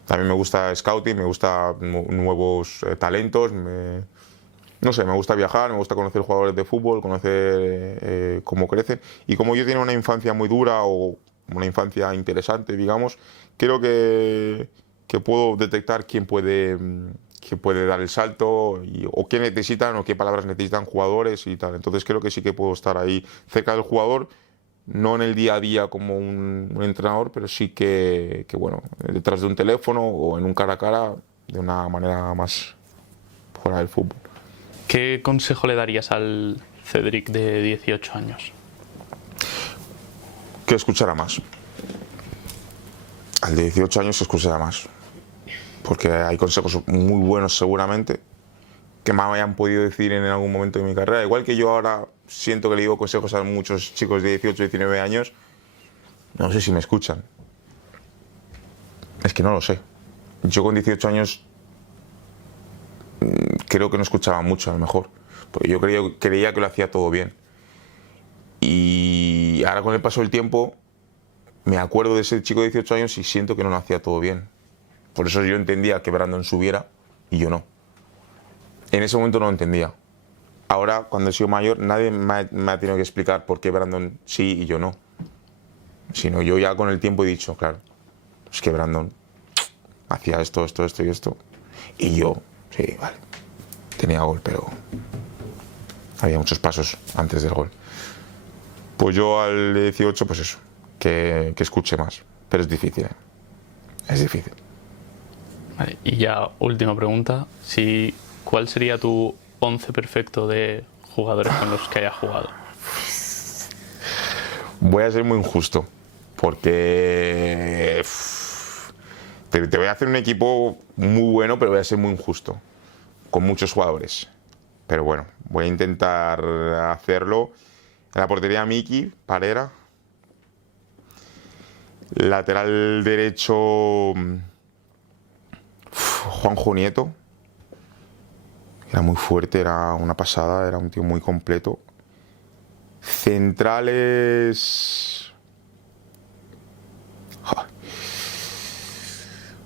También me gusta scouting, me gusta nuevos talentos, no sé, me gusta viajar, me gusta conocer jugadores de fútbol, conocer cómo crecen. Y como yo tenía una infancia muy dura, o una infancia interesante, digamos, creo que puedo detectar quién puede dar el salto, o qué necesitan, o qué palabras necesitan jugadores y tal. Entonces creo que sí que puedo estar ahí cerca del jugador, no en el día a día como un entrenador, pero sí que bueno, detrás de un teléfono o en un cara a cara, de una manera más fuera del fútbol. ¿Qué consejo le darías al Cédric de 18 años? Que escuchara más. Al de 18 años que escuchara más. Porque hay consejos muy buenos seguramente que me hayan podido decir en algún momento de mi carrera. Igual que yo ahora siento que le digo consejos a muchos chicos de 18, 19 años, no sé si me escuchan. Es que no lo sé. Yo con 18 años creo que no escuchaba mucho, a lo mejor. Porque yo creía que lo hacía todo bien. Y ahora, con el paso del tiempo, me acuerdo de ese chico de 18 años y siento que no lo hacía todo bien. Por eso yo entendía que Brandon subiera y yo no. En ese momento no lo entendía. Ahora, cuando he sido mayor, nadie me ha tenido que explicar por qué Brandon sí y yo no. Sino yo ya con el tiempo he dicho, claro, es que Brandon hacía esto y esto. Y yo, sí, vale, tenía gol, pero había muchos pasos antes del gol. Pues yo al 18, pues eso, que escuche más. Pero es difícil, ¿eh? Es difícil. Vale, y ya última pregunta, ¿cuál sería tu 11 perfecto de jugadores con los que hayas jugado? Voy a ser muy injusto, porque te voy a hacer un equipo muy bueno, pero voy a ser muy injusto, con muchos jugadores. Pero bueno, voy a intentar hacerlo. En la portería, Miki Parera. Lateral derecho, Juanjo Nieto. Era muy fuerte, era una pasada, era un tío muy completo. Centrales,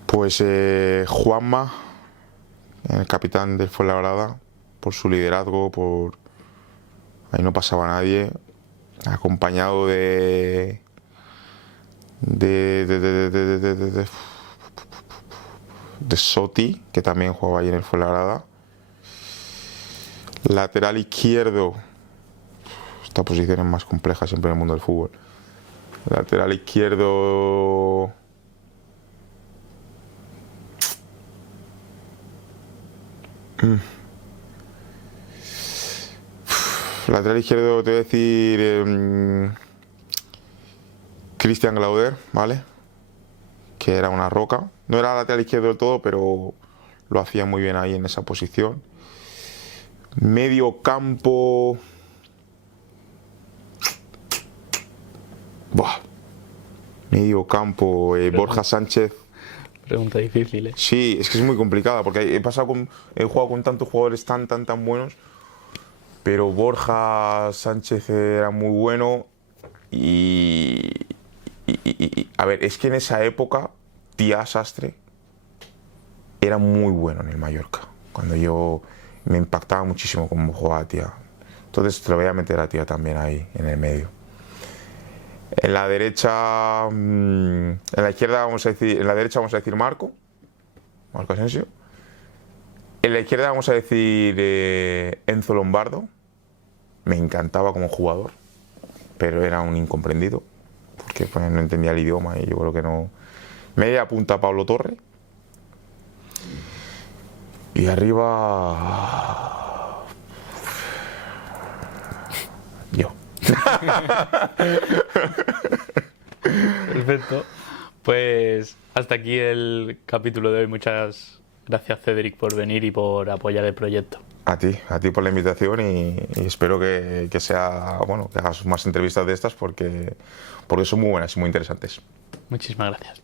pues Juanma, el capitán del Fuenlabrada. por su liderazgo, ahí no pasaba nadie, acompañado de Soti, que también jugaba ahí en el Fuenlabrada. Lateral izquierdo, esta posición es más compleja siempre en el mundo del fútbol. Lateral izquierdo, lateral izquierdo te voy a decir Christian Glauder, ¿vale? Que era una roca. No era lateral izquierdo del todo, pero lo hacía muy bien ahí en esa posición. Medio campo. Buah. Medio campo, Borja Sánchez. Pregunta difícil, ¿eh? Sí, es que es muy complicada porque he jugado con tantos jugadores tan buenos, pero Borja Sánchez era muy bueno a ver, es que en esa época Tía Sastre era muy bueno en el Mallorca. Cuando yo me impactaba muchísimo cómo jugaba Tía. Entonces te lo voy a meter a Tía también ahí en el medio. En la derecha, en la izquierda vamos a decir, en la derecha vamos a decir Marco Asensio. En la izquierda vamos a decir Enzo Lombardo. Me encantaba como jugador, pero era un incomprendido porque pues, no entendía el idioma y yo creo que no. Media punta Pablo Torre. Y arriba yo. Perfecto. Pues hasta aquí el capítulo de hoy. Muchas gracias, Cédric, por venir y por apoyar el proyecto. A ti por la invitación y espero que sea, bueno, que hagas más entrevistas de estas porque son muy buenas y muy interesantes. Muchísimas gracias.